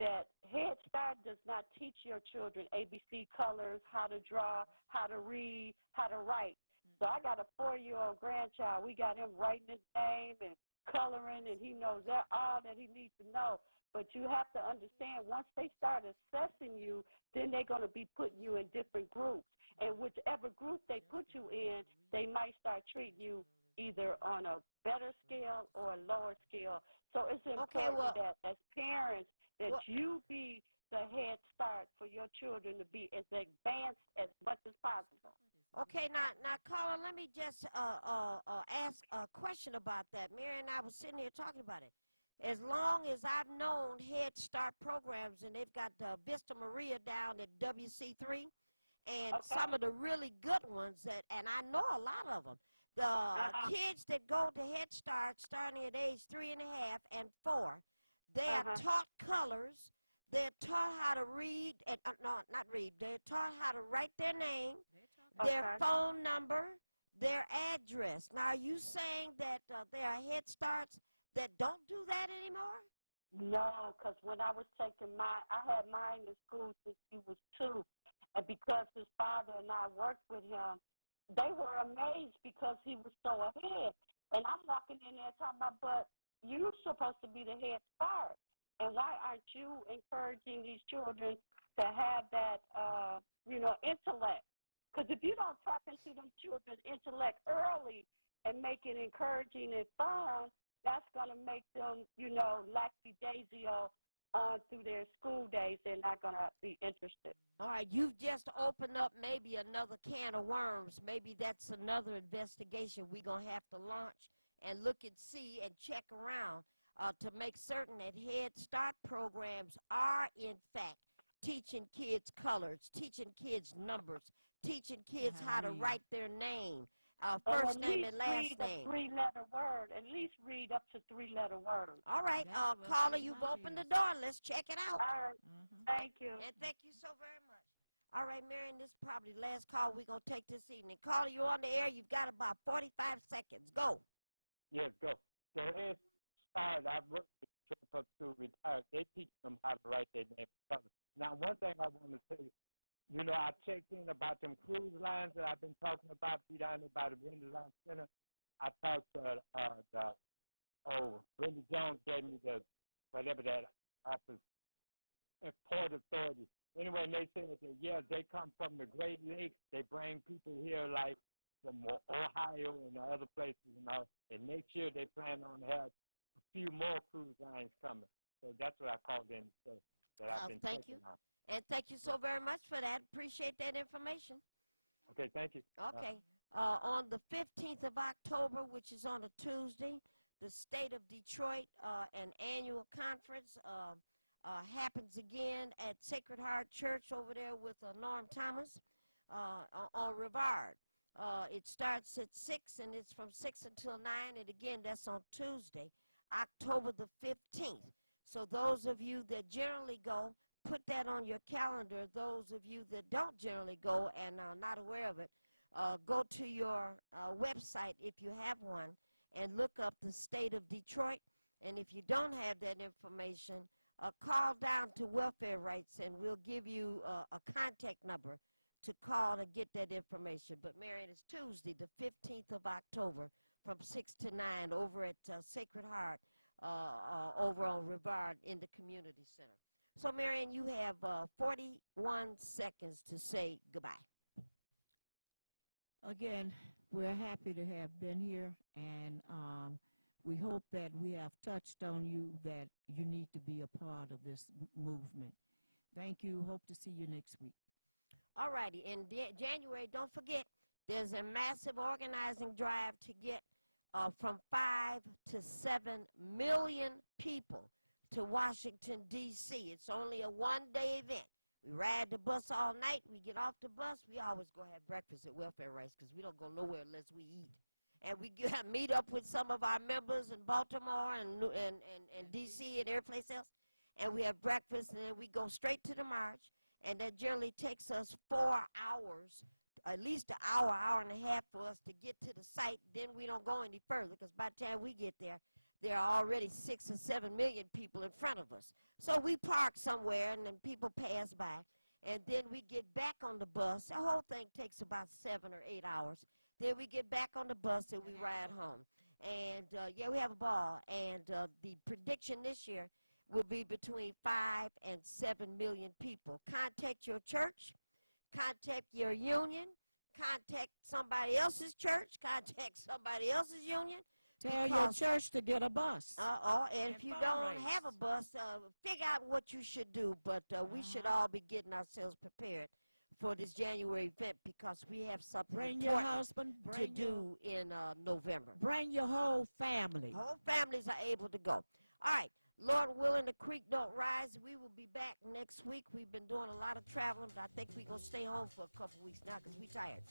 that Head Start does not teach your children ABC colors, how to draw, how to read, how to write. So I got a 4-year-old grandchild. We got him writing his name and coloring, and he knows all that he needs to know. But you have to understand, once they start assessing you, then they're going to be putting you in different groups. And whichever group they put you in, they might start treating you either on a better scale or a lower scale. So it's important that as parents, that you be the Head Start for your children to be as advanced as much as possible. Okay, now, caller, let me just ask a question about that. Mary and I were sitting here talking about it. As long as I've known Head Start programs, and they've got Vista Maria down at WC3, and some of the really good ones and I know a lot of them. The kids that go to Head Start starting at age 3.5 and 4, they are taught colors. They're taught how to read, and no, not read. They're taught how to write their name, their phone number, their address. Now, are you saying that there are Head Starts that don't do that anymore? No, because when I was taking I had mine in school since he was 2. And because his father and I worked with him, they were amazed because he was so ahead. And I'm walking in there talking about, but you're supposed to be the Head Start. And why aren't you encouraging these children to have that, intellect? Because if you don't tap into them children's intellect early and make it encouraging and fun, that's going to make them, lackadaisical on through their school days. They're not going to be interested. All right, you've just opened up maybe another can of worms. Maybe that's another investigation we're going to have to launch and look and see and check around to make certain that Head Start programs are, in fact, teaching kids colors, teaching kids numbers, teaching kids how to write their name, first name and last name. At least read a 3-letter word. At least read up to 3-letter words. All right, caller, you've opened the door. Let's check it out. All right. Thank you. And thank you so very much. All right, Marion, this is probably the last call we're going to take this evening. Caller, you're on the air. You've got about 45 seconds. Go. Yes, go. The Head Start, I've worked with up to retired. They teach them how to write their name. Now, one thing I want to say, I checked in about them cruise lines that I've been talking about, be down there by the Renaissance Center. I talked to Brenda Jones gave me whatever that office, Port Authority. Anyway, and they said that, they come from the Great Lakes. They bring people here like from Ohio and other places and all. And next year they plan on to have a few more cruise lines coming. So that's what I called in to say that I've been checking on. And thank you so very much for that. Appreciate that information. Okay, thank you. Okay. On the 15th of October, which is on a Tuesday, the state of Detroit, an annual conference happens again at Sacred Heart Church over there with Norm Thomas on Rivard. It starts at 6, and it's from 6 until 9, and again, that's on Tuesday, October the 15th. So those of you that generally go, put that on your calendar. Those of you that don't generally go and are not aware of it, go to your website if you have one and look up the state of Detroit. And if you don't have that information, call down to Welfare Rights, and we'll give you a contact number to call to get that information. But, Marion, it's Tuesday, the 15th of October from 6 to 9 over at Sacred Heart over on Rivard in the Community Center. So, Marion, you have 41 seconds to say goodbye. Again, we're happy to have been here, and we hope that we have touched on you that you need to be a part of this movement. Thank you. Hope to see you next week. All righty. In January, don't forget, there's a massive organizing drive to get from 5 to 7 million people to Washington, D.C. It's only a one-day event. We ride the bus all night. We get off the bus. We always go have breakfast at Welfare Rights because we don't go nowhere unless we eat. And we meet up with some of our members in Baltimore and D.C. and every place else. And we have breakfast, and then we go straight to the march. And that generally takes us 4 hours, at least an hour, hour and a half for us to get to the site. Then we don't go any further because by the time we get there, there are already 6 or 7 million people in front of us. So we park somewhere, and then people pass by. And then we get back on the bus. The whole thing takes about 7 or 8 hours. Then we get back on the bus, and we ride home. And, we have a ball. And the prediction this year will be between 5 and 7 million people. Contact your church. Contact your union. Contact somebody else's church. Contact somebody else's union. Tell your Because- church to get a bus. And if you don't fundraise. have a bus, figure out what you should do. But we should all be getting ourselves prepared for this January event because we have something Bring your important husband. to Bring do in November. Bring your whole family. Whole families are able to go. All right. Lord willing, the creek don't rise. We will be back next week. We've been doing a lot of traveling, but I think we're going to stay home for a couple weeks now because we're tired.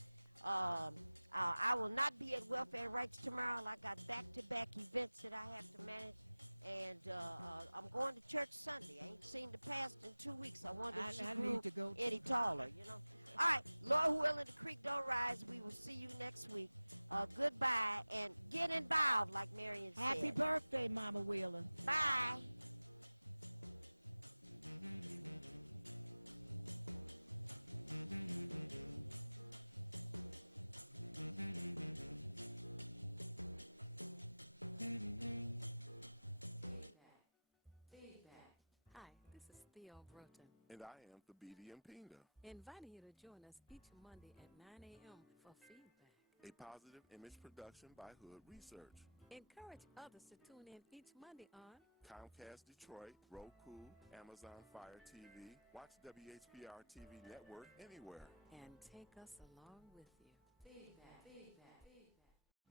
I will not be at Welfare and Rights tomorrow. I got back-to-back events that I have to manage. And I'm going to church Sunday. I ain't seen the past in 2 weeks. I wonder if she grew need to go any too. taller, you know. All right, Lord willing, the creek don't rise. We will see you next week. Goodbye, and get involved, like Marion said. Happy birthday, Mama Wheeler. Bye. Hi, this is Theo Broten, And I am Thabiti Mpinga, inviting you to join us each Monday at 9 a.m. for feedback. a positive image production by Hood Research. Encourage others to tune in each Monday on Comcast Detroit, Roku, Amazon Fire TV, watch WHPR TV Network anywhere. and take us along with you. Feedback, feedback, feedback.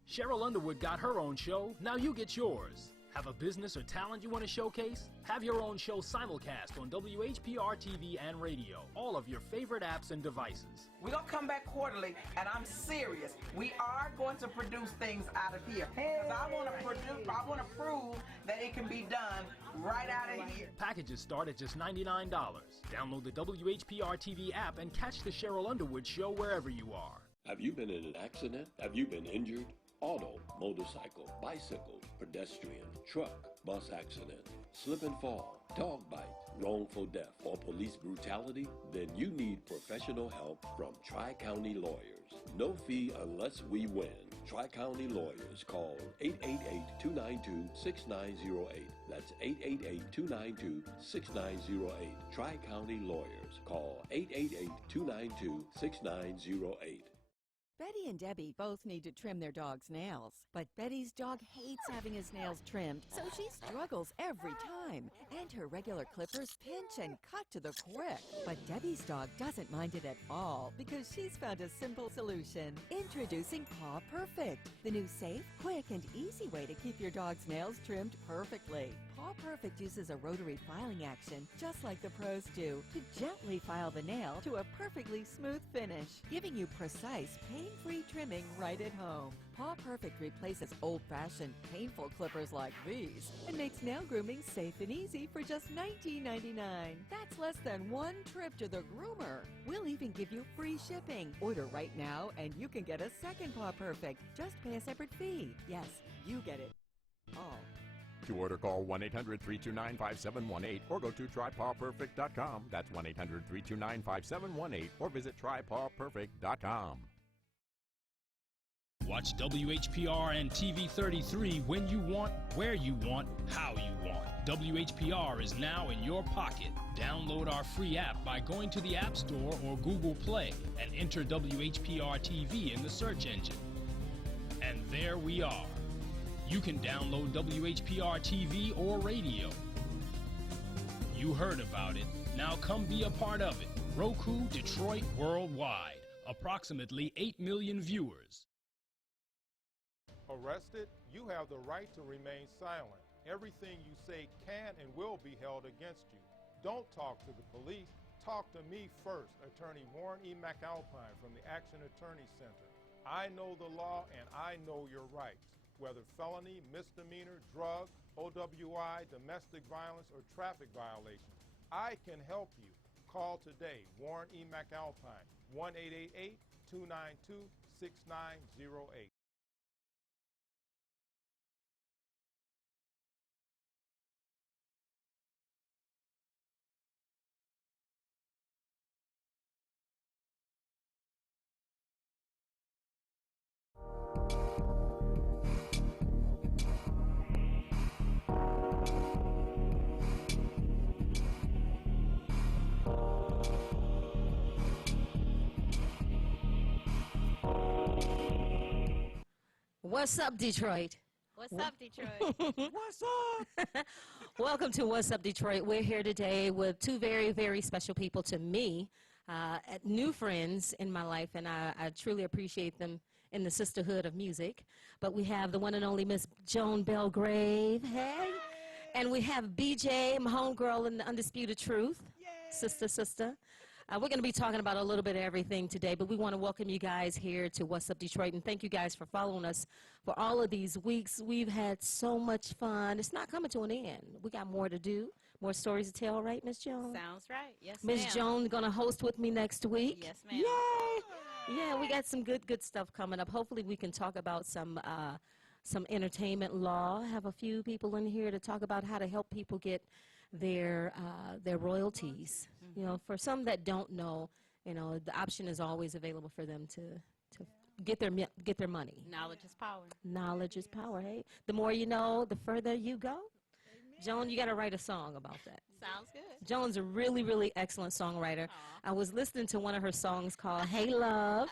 Cheryl Underwood got her own show, now you get yours. Have a business or talent you want to showcase? Have your own show simulcast on WHPR TV and radio, all of your favorite apps and devices. We're going to come back quarterly, and I'm serious. We are going to produce things out of here. Because I want to prove that it can be done right out of here. Packages start at just $99. Download the WHPR TV app and catch the Cheryl Underwood show wherever you are. Have you been in an accident? Have you been injured? Auto, motorcycle, bicycle, pedestrian, truck, bus accident, slip and fall, dog bite, wrongful death, or police brutality? Then you need professional help from Tri-County Lawyers. No fee unless we win. Tri-County Lawyers. Call 888-292-6908. That's 888-292-6908. Tri-County Lawyers. Call 888-292-6908. Betty and Debbie both need to trim their dog's nails, but Betty's dog hates having his nails trimmed, so she struggles every time. And her regular clippers pinch and cut to the quick. But Debbie's dog doesn't mind it at all because she's found a simple solution. Introducing Paw Perfect, the new safe, quick, and easy way to keep your dog's nails trimmed perfectly. Paw Perfect uses a rotary filing action, just like the pros do, to gently file the nail to a perfectly smooth finish, giving you precise, pain-free trimming right at home. Paw Perfect replaces old-fashioned, painful clippers like these and makes nail grooming safe and easy for just $19.99. That's less than one trip to the groomer. We'll even give you free shipping. Order right now and you can get a second Paw Perfect. Just pay a separate fee. Yes, you get it all. To order, call 1-800-329-5718 or go to trypawperfect.com. That's 1-800-329-5718 or visit trypawperfect.com. Watch WHPR and TV 33 when you want, where you want, how you want. WHPR is now in your pocket. Download our free app by going to the App Store or Google Play and enter WHPR TV in the search engine. And there we are. You can download WHPR TV or radio. You heard about it. Now come be a part of it. Roku Detroit Worldwide. Approximately 8 million viewers. Arrested, you have the right to remain silent. Everything you say can and will be held against you. Don't talk to the police. Talk to me first, Attorney Warren E. McAlpine from the Action Attorney Center. I know the law and I know your rights. Whether felony, misdemeanor, drug, OWI, domestic violence, or traffic violation, I can help you. Call today, Warren E. McAlpine, 1-888-292-6908. What's up, Detroit? What's up, Detroit? What's up? Welcome to What's Up, Detroit. We're here today with two very, very special people to me, new friends in my life, and I truly appreciate them in the sisterhood of music. But we have the one and only Miss Joan Belgrave, hey, and we have BJ, my homegirl in the Undisputed Truth, sister. We're going to be talking about a little bit of everything today, but we want to welcome you guys here to What's Up Detroit, and thank you guys for following us for all of these weeks. We've had so much fun. It's not coming to an end. We got more to do, more stories to tell, right, Miss Joan? Sounds right. Yes, Miss ma'am. Joan going to host with me next week. Yes, ma'am. Yay! Yeah, we got some good stuff coming up. Hopefully we can talk about some entertainment law. Have a few people in here to talk about how to help people get their royalties. You know, for some that don't know, you know, the option is always available for them to get their money. Knowledge is power. Knowledge is power. Hey, the more you know, the further you go. Joan, you got to write a song about that. Sounds good. Joan's a really, really excellent songwriter. I was listening to one of her songs called Hey Love,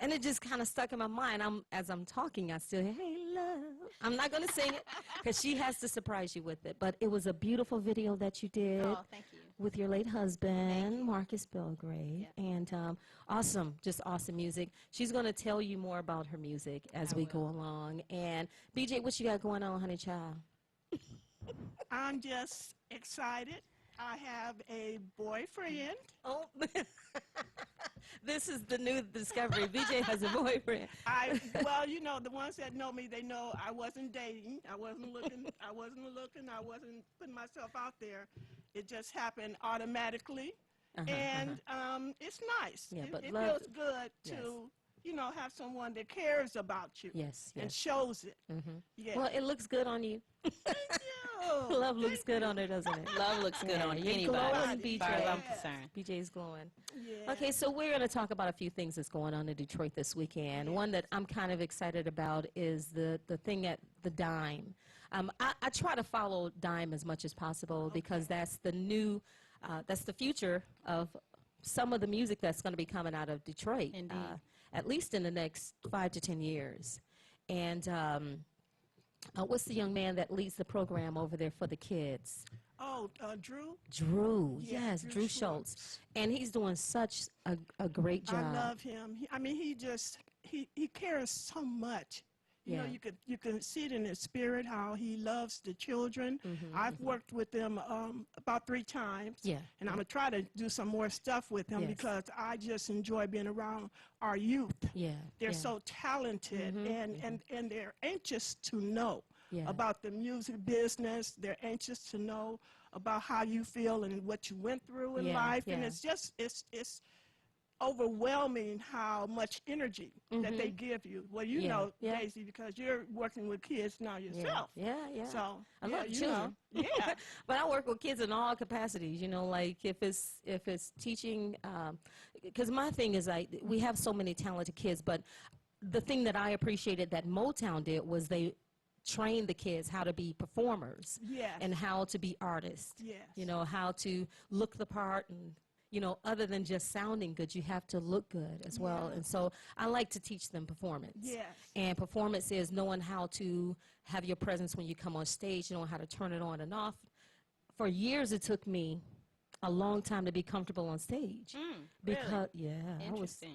and it just kind of stuck in my mind. As I'm talking, I still hear, Hey Love. I'm not going to sing it because she has to surprise you with it, but it was a beautiful video that you did. Oh, thank you. With your late husband, Marcus Belgrave, and awesome, just awesome music. She's going to tell you more about her music as we go along. And BJ, what you got going on, honey child? I'm just excited. I have a boyfriend. Oh, this is the new discovery. BJ has a boyfriend. Well, you know, the ones that know me, they know I wasn't dating. I wasn't looking. I wasn't putting myself out there. It just happened automatically, and it's nice. Yeah, but it love, feels good to, you know, have someone that cares about you. Yes, and shows it. Yeah. Well, it looks good on you. Thank you. Love looks good on her, doesn't it? Love looks good on you're anybody, glowing, as BJ. far as I'm concerned. BJ's glowing. Yeah. Okay, so we're going to talk about a few things that's going on in Detroit this weekend. One that I'm kind of excited about is the thing at the Dime. I try to follow Dime as much as possible because that's the new, that's the future of some of the music that's going to be coming out of Detroit, at least in the next 5 to 10 years. And what's the young man that leads the program over there for the kids? Oh, Drew? Drew, Yeah, yes, Drew Schultz. And he's doing such a great job. I love him. He cares so much. You know, you can see it in his spirit how he loves the children. I've worked with them about 3 times. Yeah. And I'm going to try to do some more stuff with them because I just enjoy being around our youth. Yeah. They're so talented and they're anxious to know about the music business. They're anxious to know about how you feel and what you went through in life. And it's just, it's overwhelming how much energy that they give you. Well, you know, Daisy, because you're working with kids now yourself. Yeah. So I love children. Yeah. But I work with kids in all capacities, you know, like if it's teaching, because my thing is like we have so many talented kids, but the thing that I appreciated that Motown did was they train the kids how to be performers and how to be artists. You know, how to look the part and, you know, other than just sounding good, you have to look good as well. And so I like to teach them performance. Yes. And performance is knowing how to have your presence when you come on stage, knowing how to turn it on and off. For years, it took me a long time to be comfortable on stage. Because,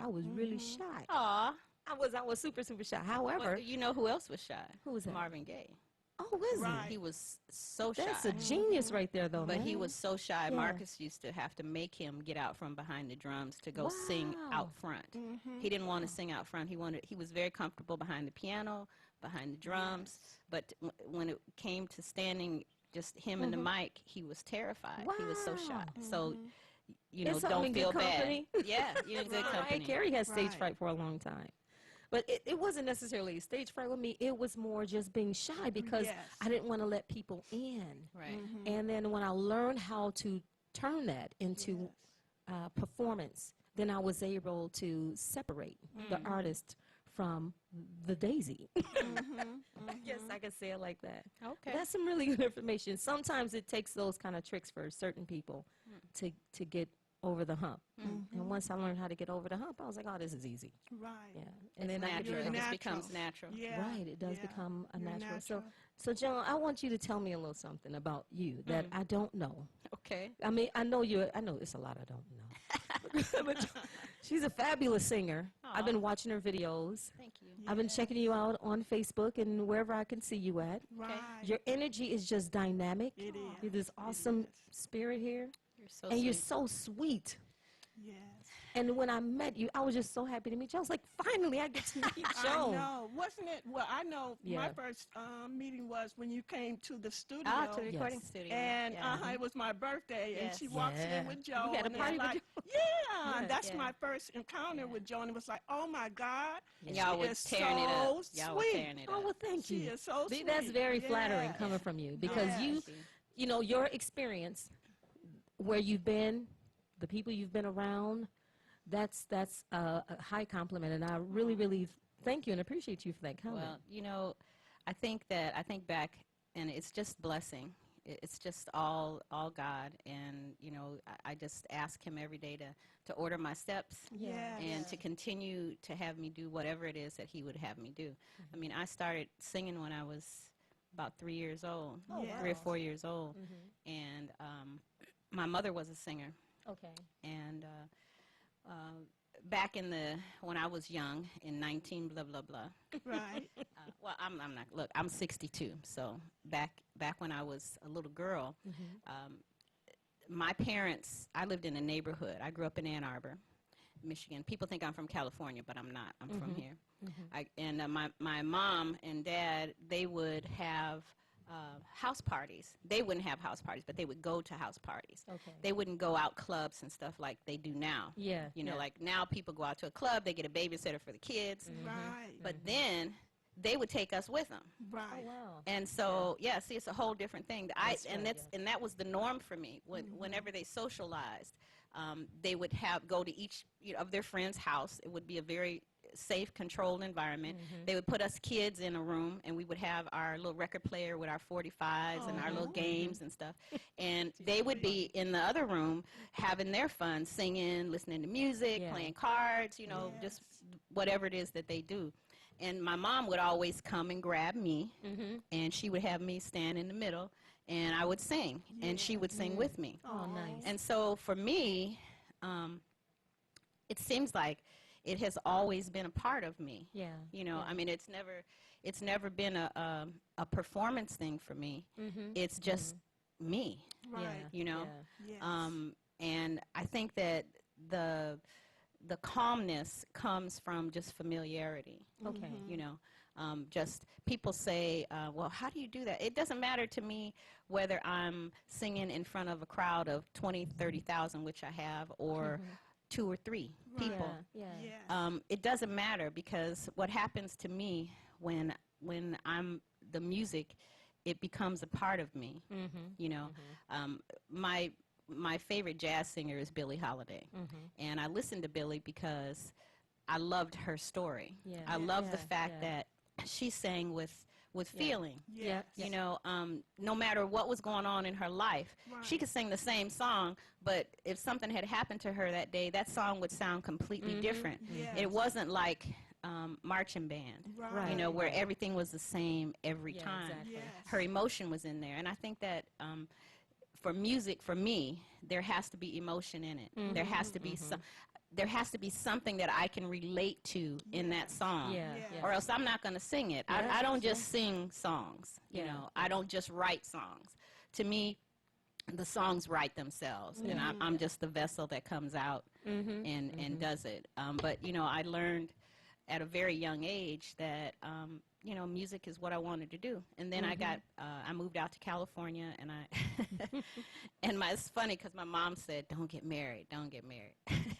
I was really shy. Aw. I was super shy. However, well, you know who else was shy? Who was that? Marvin Gaye. Oh, is He was so shy. That's a genius right there, though, But man. he was so shy. Yeah. Marcus used to have to make him get out from behind the drums to go sing out front. He didn't want to sing out front. He was very comfortable behind the piano, behind the drums. But when it came to standing, just him and the mic, he was terrified. He was so shy. So, you know, don't feel bad. Yeah, you're in good company. Carrie had stage fright for a long time. But it wasn't necessarily a stage fright with me. It was more just being shy because I didn't want to let people in. Right. And then when I learned how to turn that into performance, then I was able to separate the artist from the daisy. I guess I could say it like that. Okay. That's some really good information. Sometimes it takes those kind of tricks for certain people to get over the hump. And once I learned how to get over the hump, I was like, oh, this is easy. Right. Yeah. And then natural. I It just becomes natural. Yeah. Right, it does become a You're natural. natural. So John, I want you to tell me a little something about you that I don't know. Okay. I mean, I know it's a lot I don't know. But she's a fabulous singer. I've been watching her videos. Thank you. I've been checking you out on Facebook and wherever I can see you at. Right. Your energy is just dynamic. It is. You have this awesome spirit here. You're so and sweet. you're so sweet. Yes. And when I met you, I was just so happy to meet you. I was like, finally, I get to meet Joan. I know. Wasn't it? Well, I know my Yeah. first meeting was when you came to the studio. To the recording Yes. studio. And yeah. It was my birthday, and Yes. she walks Yeah. in with Joe. You had a and it's party with like, Joe? Yeah, Yeah. that's Yeah. my first encounter with Joe, and it was like, oh my God, And she y'all was is tearing so it up. sweet. Y'all were tearing it Oh, up. well, thank She you. is so sweet. That's very flattering Yes. coming from you because Yes. you know, your experience, where you've been, the people you've been around, that's a high compliment, and I really, really thank you and appreciate you for that comment. Well, you know, I think back, and it's just blessing. It's just all God, and you know, I just ask Him every day to order my steps, Yes. and to continue to have me do whatever it is that He would have me do. I mean, I started singing when I was about 3 years old, Oh, 3 or wow. 4 years old, and my mother was a singer, Okay. and back when I was young, in 19 blah blah blah. Right. Well, I'm not. Look, I'm 62. So back when I was a little girl, my parents. I lived in a neighborhood. I grew up in Ann Arbor, Michigan. People think I'm from California, but I'm not. I'm from here. My mom and dad, they would have house parties. They wouldn't have house parties, but they would go to house parties. Okay. They wouldn't go out clubs and stuff like they do now. Yeah. You know, yeah. like now people go out to a club, they get a babysitter for the kids. Right. But then they would take us with them. Right. Oh, wow. And so, yeah, see, it's a whole different thing. That's right, And that was the norm for me. Whenever they socialized, they would go to each of their friends' house. It would be a very safe, controlled environment. They would put us kids in a room, and we would have our little record player with our 45s and our little games and stuff. And they would be in the other room having their fun, singing, listening to music, Yeah. playing cards, you know, just whatever it is that they do. And my mom would always come and grab me, and she would have me stand in the middle, and I would sing, and she would sing with me. Oh, nice. And so for me, it seems like it has always been a part of me. Yeah. You know, yeah. I mean, it's never been a performance thing for me. It's just me. Right. Yeah. You know, Yes. and I think that the calmness comes from just familiarity. Okay. You know, just people say, well, how do you do that? It doesn't matter to me whether I'm singing in front of a crowd of 20, 30,000, which I have, or 2 or 3 people. Yeah. Yes. It doesn't matter, because what happens to me when I'm the music, it becomes a part of me. You know, my favorite jazz singer is Billie Holiday, and I listened to Billie because I loved her story. Yeah. I love the Yeah, fact yeah. that she sang with feeling. Yes. You know, no matter what was going on in her life, she Right. could sing the same song, but if something had happened to her that day, that song would sound completely different. Yes. It wasn't like marching band, Right. you know, where everything was the same every Yeah, time. exactly. Yes. Her emotion was in there, and I think that for music, for me, there has to be emotion in it. There has to be there has to be something that I can relate to in that song, Yeah. Yeah. yeah. or else I'm not going to sing it. I don't just sing songs, you Yeah. know. I don't just write songs. To me, the songs write themselves, and I'm just the vessel that comes out and does it. But, you know, I learned at a very young age that, you know, music is what I wanted to do. And then I moved out to California, and it's funny because my mom said, don't get married.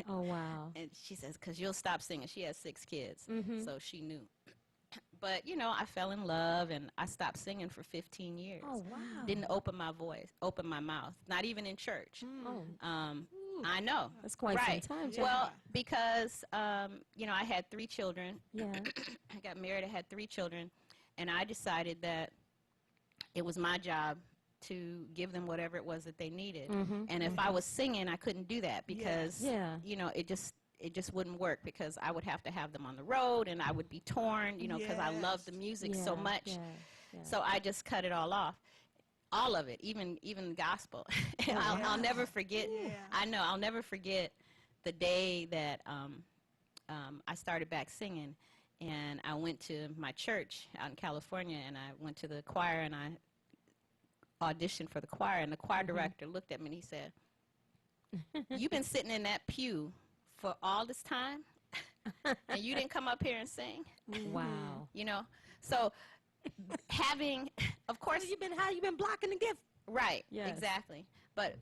Oh, wow. And she says, because you'll stop singing. She has 6 kids, so she knew. But, you know, I fell in love, and I stopped singing for 15 years. Oh, wow. Didn't open my mouth, not even in church. Oh, I know. that's quite Right. some time, Jen. Well, because, you know, I had 3 children. Yeah. I got married, I had 3 children, and I decided that it was my job to give them whatever it was that they needed. Mhm, And if I was singing, I couldn't do that because, Yeah. you know, it just wouldn't work because I would have to have them on the road and I would be torn, you know, because I love the music so much. So I just cut it all off. All of it, even the gospel. And I'll never forget. I'll never forget the day that I started back singing, and I went to my church out in California, and I went to the choir, and I auditioned for the choir, and the choir director looked at me and he said, "You've been sitting in that pew for all this time, and you didn't come up here and sing?" Wow. You know, so having, of course, how you been blocking the gift? Right. Yes. Exactly. But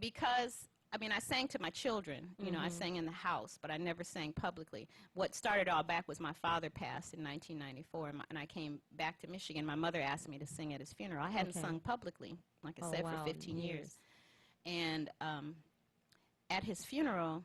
because I sang to my children. You know, I sang in the house, but I never sang publicly. What started all back was my father passed in 1994, and I came back to Michigan. My mother asked me to sing at his funeral. I hadn't sung publicly, like I said, for 15 years. And at his funeral,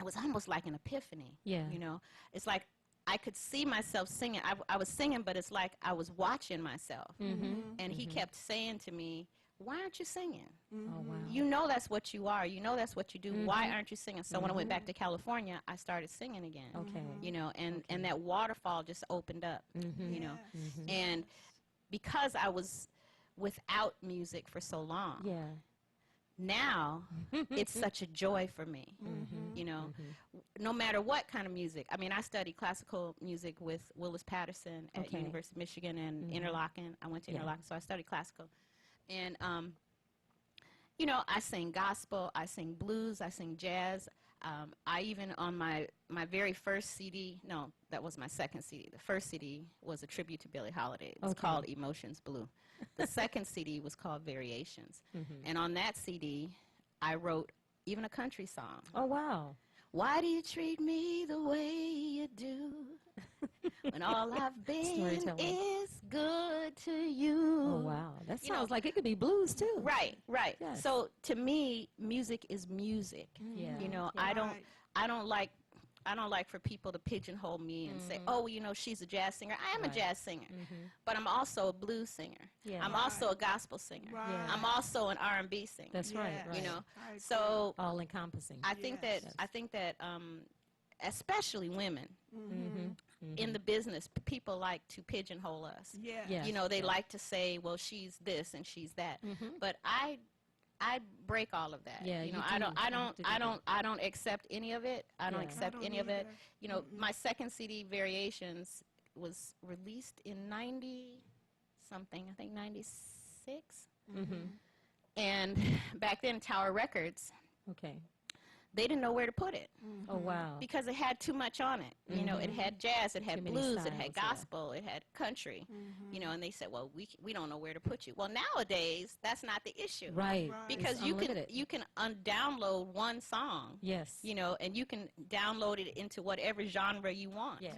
it was almost like an epiphany. Yeah. You know, it's like I could see myself singing. I was singing, but it's like I was watching myself. And he kept saying to me, "Why aren't you singing? Oh, wow. You know that's what you are. You know that's what you do. Why aren't you singing?" So when I went back to California, I started singing again. Okay. You know, and that waterfall just opened up, you know. And because I was without music for so long, now it's such a joy for me, you know, no matter what kind of music. I mean, I studied classical music with Willis Patterson at University of Michigan and Interlochen. I went to Interlochen, so I studied classical. And, you know, I sing gospel, I sing blues, I sing jazz. I even on my very first CD, no, that was my second CD. The first CD was a tribute to Billie Holiday. It was called Emotions Blue. The second CD was called Variations. And on that CD, I wrote even a country song. Oh, wow. Why do you treat me the way you do when all I've been is good to you? Oh, wow. That sounds like it could be blues, too. Right, right. Yes. So to me, music is music. Yeah. You know, I don't like for people to pigeonhole me and say, "Oh, you know, she's a jazz singer." I am a jazz singer, but I'm also a blues singer. Yeah. I'm also a gospel singer. I'm also an R&B singer. That's right. You know, so all encompassing. I think that especially women in the business, people like to pigeonhole us. Yeah. You know, they like to say, "Well, she's this and she's that," but I break all of that. Yeah, you know, you do. I don't accept any of it. I don't accept any of it. You know, my second CD, Variations, was released in 90 something, I think 96. And back then, Tower Records, they didn't know where to put it. Oh, wow. Because it had too much on it. You know, it had jazz, it had Too many blues, it had styles, gospel, it had country. You know, and they said, "Well, we don't know where to put you." Well, nowadays, that's not the issue. Right. Because It's you unlimited. can download one song. Yes. You know, and you can download it into whatever genre you want. Yeah.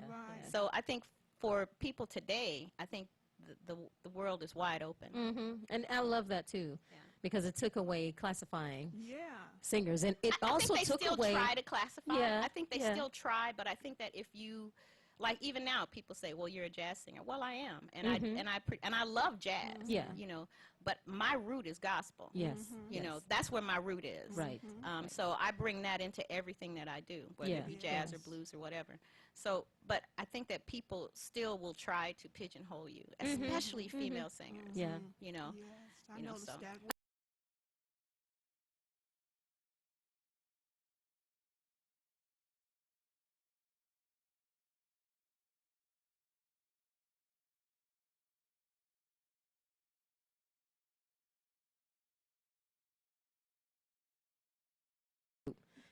So I think for people today, I think the world is wide open. And I love that, too, because it took away classifying Yeah. singers. And it I also think they took still away... try to classify. Yeah, I think they yeah. still try, but I think that if you, like even now, people say, "Well, you're a jazz singer." Well, I am, and I love jazz. Yeah. You know, but my root is gospel. Yes. You know, that's where my root is. Right. So I bring that into everything that I do, whether it be jazz or blues or whatever. So, but I think that people still will try to pigeonhole you, especially female singers. Yeah. You know. Yes, I You know, noticed so. that.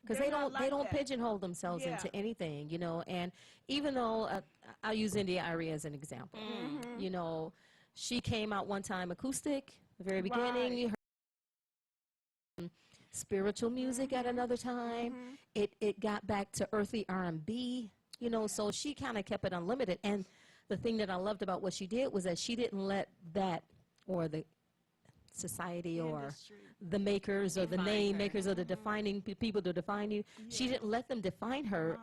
Because They're they not like don't that. pigeonhole themselves Yeah. into anything, you know. And even though I'll use India Arie as an example, you know, she came out one time acoustic, the very beginning. You heard spiritual music at another time. It got back to earthy R&B, you know. So she kind of kept it unlimited. And the thing that I loved about what she did was that she didn't let that or the society or the makers or the name makers or the defining people to define you. She didn't let them define her,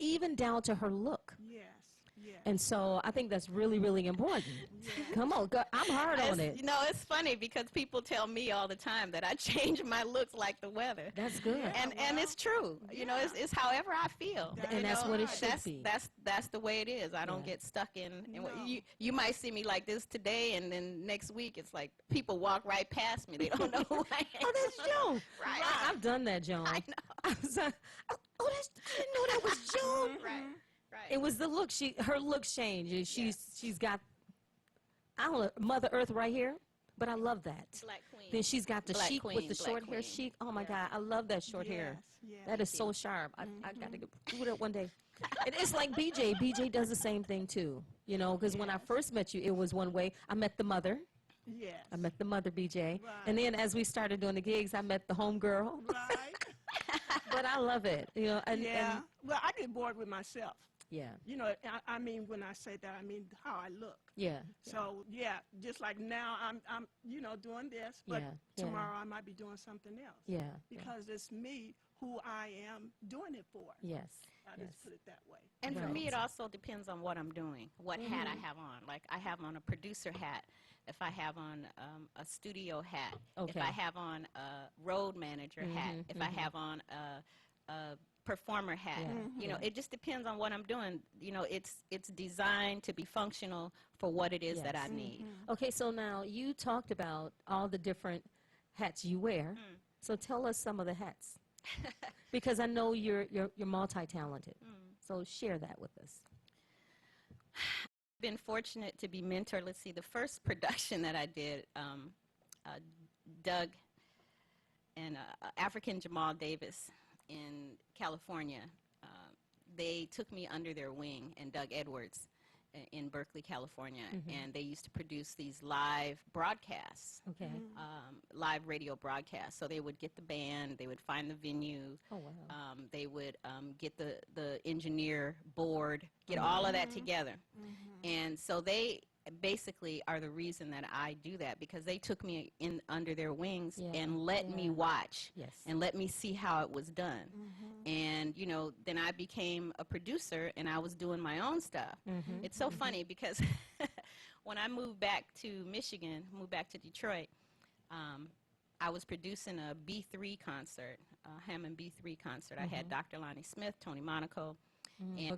even down to her look. Yes. And so I think that's really, really important. Come on, girl, I'm hard on it. You know, it's funny because people tell me all the time that I change my looks like the weather. That's good. And it's true. You know, it's however I feel. And that's what it should be. That's the way it is. I don't get stuck in. You might see me like this today, and then next week it's like people walk right past me. They don't know who I am. Oh, that's Joan. Right. I've done that, Joan. I know. I was like, I didn't know that was Joan. Right. It was the look. Her looks changed. And she's got, I don't know, Mother Earth right here. But I love that. Black Queen. Then she's got the Black chic Queen, with the Black short hair Queen. chic. Oh my God, I love that short hair. That is so sharp. I got to do it one day. It's like BJ. BJ does the same thing too. You know, because when I first met you, it was one way. I met the mother. Yes. I met the mother, BJ. Right. And then as we started doing the gigs, I met the home girl. Right. But I love it. You know. And well, I get bored with myself. Yeah. You know, I mean, when I say that, I mean how I look. Yeah. So just like now, I'm doing this, but tomorrow I might be doing something else. Yeah. Because it's me who I am doing it for. Yes. I just put it that way. And for me, it also depends on what I'm doing, what hat I have on. Like I have on a producer hat, if I have on a studio hat, if I have on a road manager hat, if I have on a performer hat. You know, it just depends on what I'm doing. You know, it's designed to be functional for what it is that I need. Okay, so now you talked about all the different hats you wear. So tell us some of the hats. Because I know you're multi-talented. So share that with us. Been fortunate to be mentored. Let's see, the first production that I did, Doug and African Jamal Davis in California, they took me under their wing, and Doug Edwards in Berkeley, California, and they used to produce these live broadcasts, live radio broadcasts. So they would get the band, they would find the venue, they would get the engineer board, get all of that together. And so they basically are the reason that I do that, because they took me in under their wings and let me watch and let me see how it was done. And, you know, then I became a producer and I was doing my own stuff. It's so funny because when I moved back to Michigan, moved back to Detroit, I was producing a B3 concert, a Hammond B3 concert. I had Dr. Lonnie Smith, Tony Monaco. And,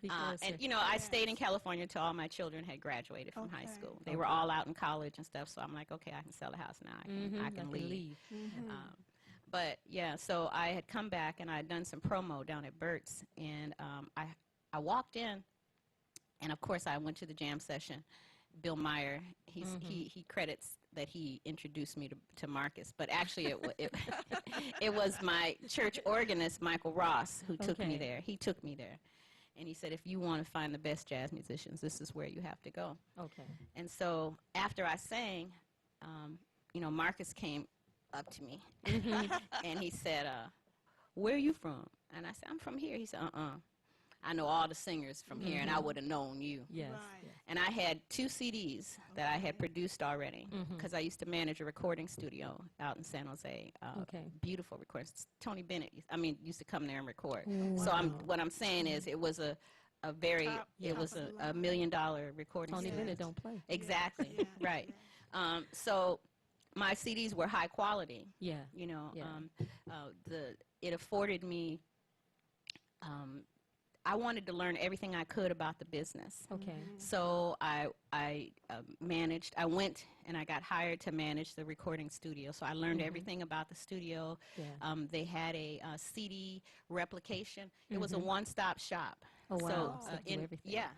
and you know, I stayed in California until all my children had graduated from high school. They were all out in college and stuff, so I'm like, okay, I can sell a house now. I can leave. But yeah, so I had come back and I had done some promo down at Burt's, and I walked in, and of course I went to the jam session. Bill Meyer, he credits that he introduced me to Marcus, but actually it was my church organist, Michael Ross, who took me there. He took me there, and he said, if you want to find the best jazz musicians, this is where you have to go. And so after I sang, you know, Marcus came up to me, and he said, where are you from? And I said, I'm from here. He said, I know all the singers from here, and I would have known you. And I had 2 CDs that I had produced already, because I used to manage a recording studio out in San Jose. Beautiful recordings. Tony Bennett, used to come there and record. So what I'm saying is, it was a very, it was a $1 million recording Tony studio. Bennett don't play. Exactly, right. So my CDs were high quality. You know, it afforded me. I wanted to learn everything I could about the business. So I managed. I went and I got hired to manage the recording studio. So I learned everything about the studio. They had a CD replication. It was a one-stop shop. Oh, wow.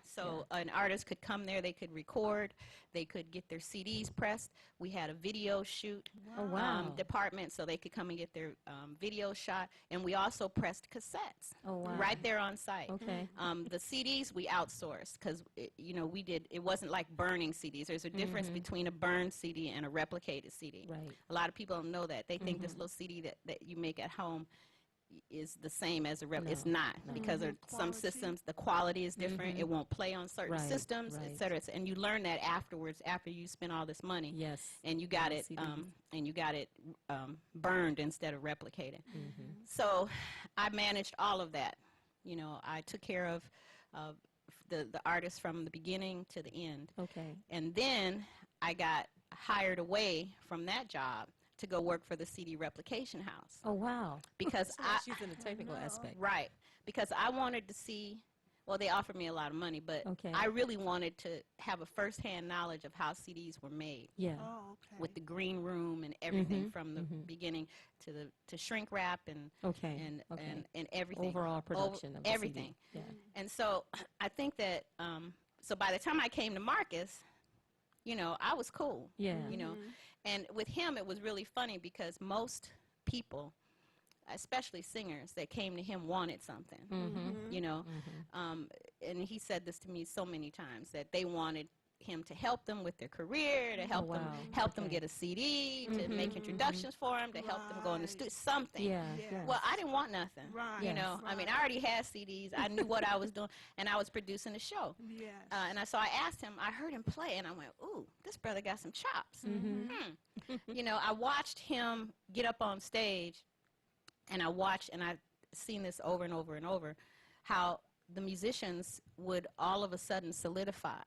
So an artist could come there, they could record, they could get their CDs pressed. We had a video shoot department, so they could come and get their video shot. And we also pressed cassettes right there on site. The CDs we outsourced, because, you know, it wasn't like burning CDs. There's a difference between a burned CD and a replicated CD. A lot of people don't know that. They think this little CD that you make at home is the same as a it's not, because of some systems the quality is different. It won't play on certain systems, etc. And you learn that afterwards, after you spend all this money, and you got it burned instead of replicated. So I managed all of that. You know, I took care of the artist from the beginning to the end. Okay. And then I got hired away from that job to go work for the CD replication house. Oh, wow. Because So she's in the technical aspect. Right. Because I wanted to see, well, they offered me a lot of money, but Okay. I really wanted to have a firsthand knowledge of how CDs were made. Yeah. Oh, okay. With the green room and everything Mhm, from the beginning to shrink wrap and Okay. and everything. Overall production of the everything. CD. Yeah. And so I think that so by the time I came to Marcus, you know, I was cool. Yeah. You know, and with him it was really funny because most people, especially singers that came to him, wanted something. You know, and he said this to me so many times that they wanted him to help them with their career, to help them get a CD, to make introductions for them, to help them go in the studio, something. Yeah. Well, I didn't want nothing. Right. You know, I mean, I already had CDs. I knew what I was doing, and I was producing a show. Yes. So I asked him. I heard him play, and I went, "Ooh, this brother got some chops." You know, I watched him get up on stage, and I've seen this over and over and over, how the musicians would all of a sudden solidify.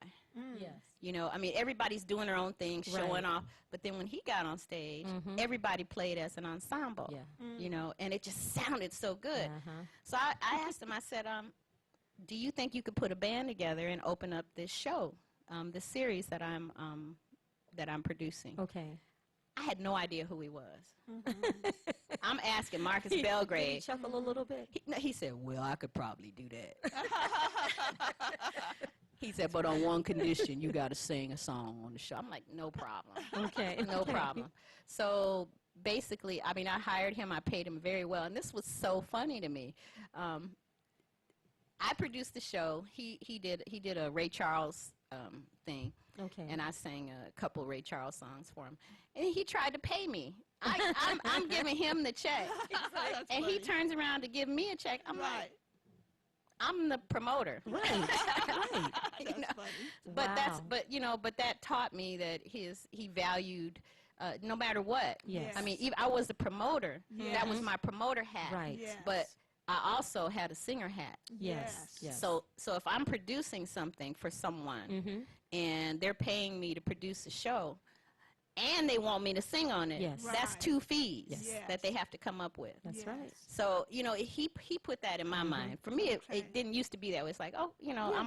Yes. You know, I mean, everybody's doing their own thing, showing off. But then when he got on stage, everybody played as an ensemble. Yeah. You know, and it just sounded so good. So I asked him, I said, do you think you could put a band together and open up this show, this series that I'm producing? Okay. I had no idea who he was. I'm asking Marcus Belgrade. Did he chuckle a little bit? He said, well, I could probably do that. He said, but on one condition, you got to sing a song on the show. I'm like, no problem. Okay. No problem. So basically, I mean, I hired him. I paid him very well. And this was so funny to me. I produced the show. He did a Ray Charles thing. Okay. And I sang a couple Ray Charles songs for him. And he tried to pay me. I'm giving him the check. And he turns around to give me a check. I'm like, I'm the promoter. Right. Right. You know? But that taught me that he valued no matter what. Yes. I mean, I was the promoter. Yes. That was my promoter hat. Right. Yes. But I also had a singer hat. Yes. Yes. So if I'm producing something for someone and they're paying me to produce a show and they want me to sing on it, Yes. that's Right. 2 fees Yes. that they have to come up with. That's Yes. right. So, you know, he put that in my mind. For me, it didn't used to be that way. It's like, oh, you know, Yeah,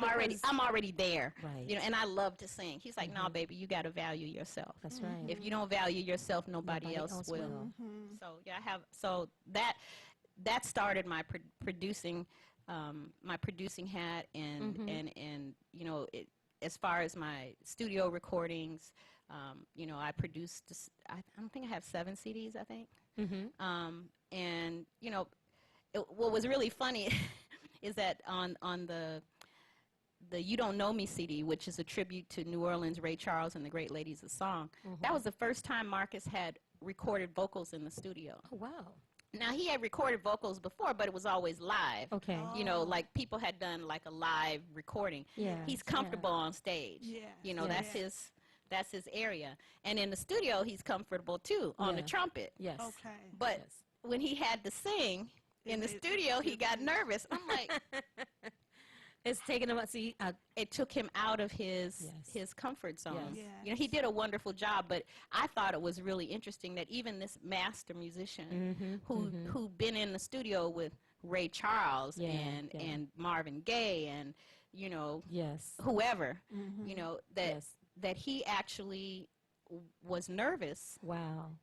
I'm already there. Right. You know, and I love to sing. He's like, no, baby, you got to value yourself. That's right. If you don't value yourself, nobody else will. So, yeah, that started my producing hat and you know, as far as my studio recordings, you know, I produced I think I have 7 CDs, I think. And you know, what was really funny is that on the You Don't Know Me CD, which is a tribute to New Orleans Ray Charles and the Great Ladies of Song, that was the first time Marcus had recorded vocals in the studio. Oh, wow. Now, he had recorded vocals before, but it was always live. Okay. You know, like people had done like a live recording. Yeah. He's comfortable on stage. Yes. You know, Yes. that's his area. And in the studio, he's comfortable too on the Yeah. trumpet. Yes. Okay. But Yes. when he had to sing in the studio, he got nervous. I'm like, It's taking him. See, it took him out of his comfort zone. Yes. You know, he did a wonderful job, but I thought it was really interesting that even this master musician who been in the studio with Ray Charles and Marvin Gaye and, you know, whoever, you know, that he actually was nervous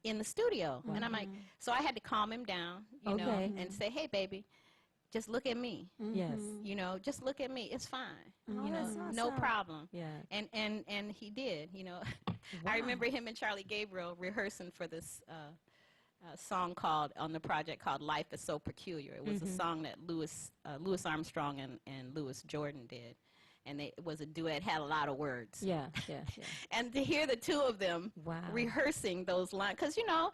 in the studio. And I'm like, so I had to calm him down, you know, and say, hey, baby, just look at me. Yes. You know, just look at me. It's fine. Oh, You know, that's no awesome. problem. Yeah. And he did, you know. I remember him and Charlie Gabriel rehearsing for this song on the project called Life is So Peculiar. It was a song that Louis Armstrong and Louis Jordan did. And it was a duet, had a lot of words. Yeah. And to hear the two of them rehearsing those lines, because, you know,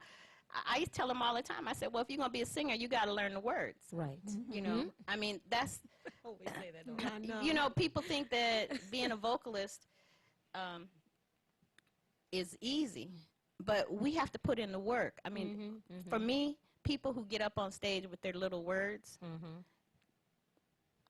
I tell them all the time, I said, well, if you're going to be a singer, you got to learn the words. Right. You know, I mean, that's, Always say that. you know, people think that being a vocalist is easy, but we have to put in the work. I mean, for me, people who get up on stage with their little words,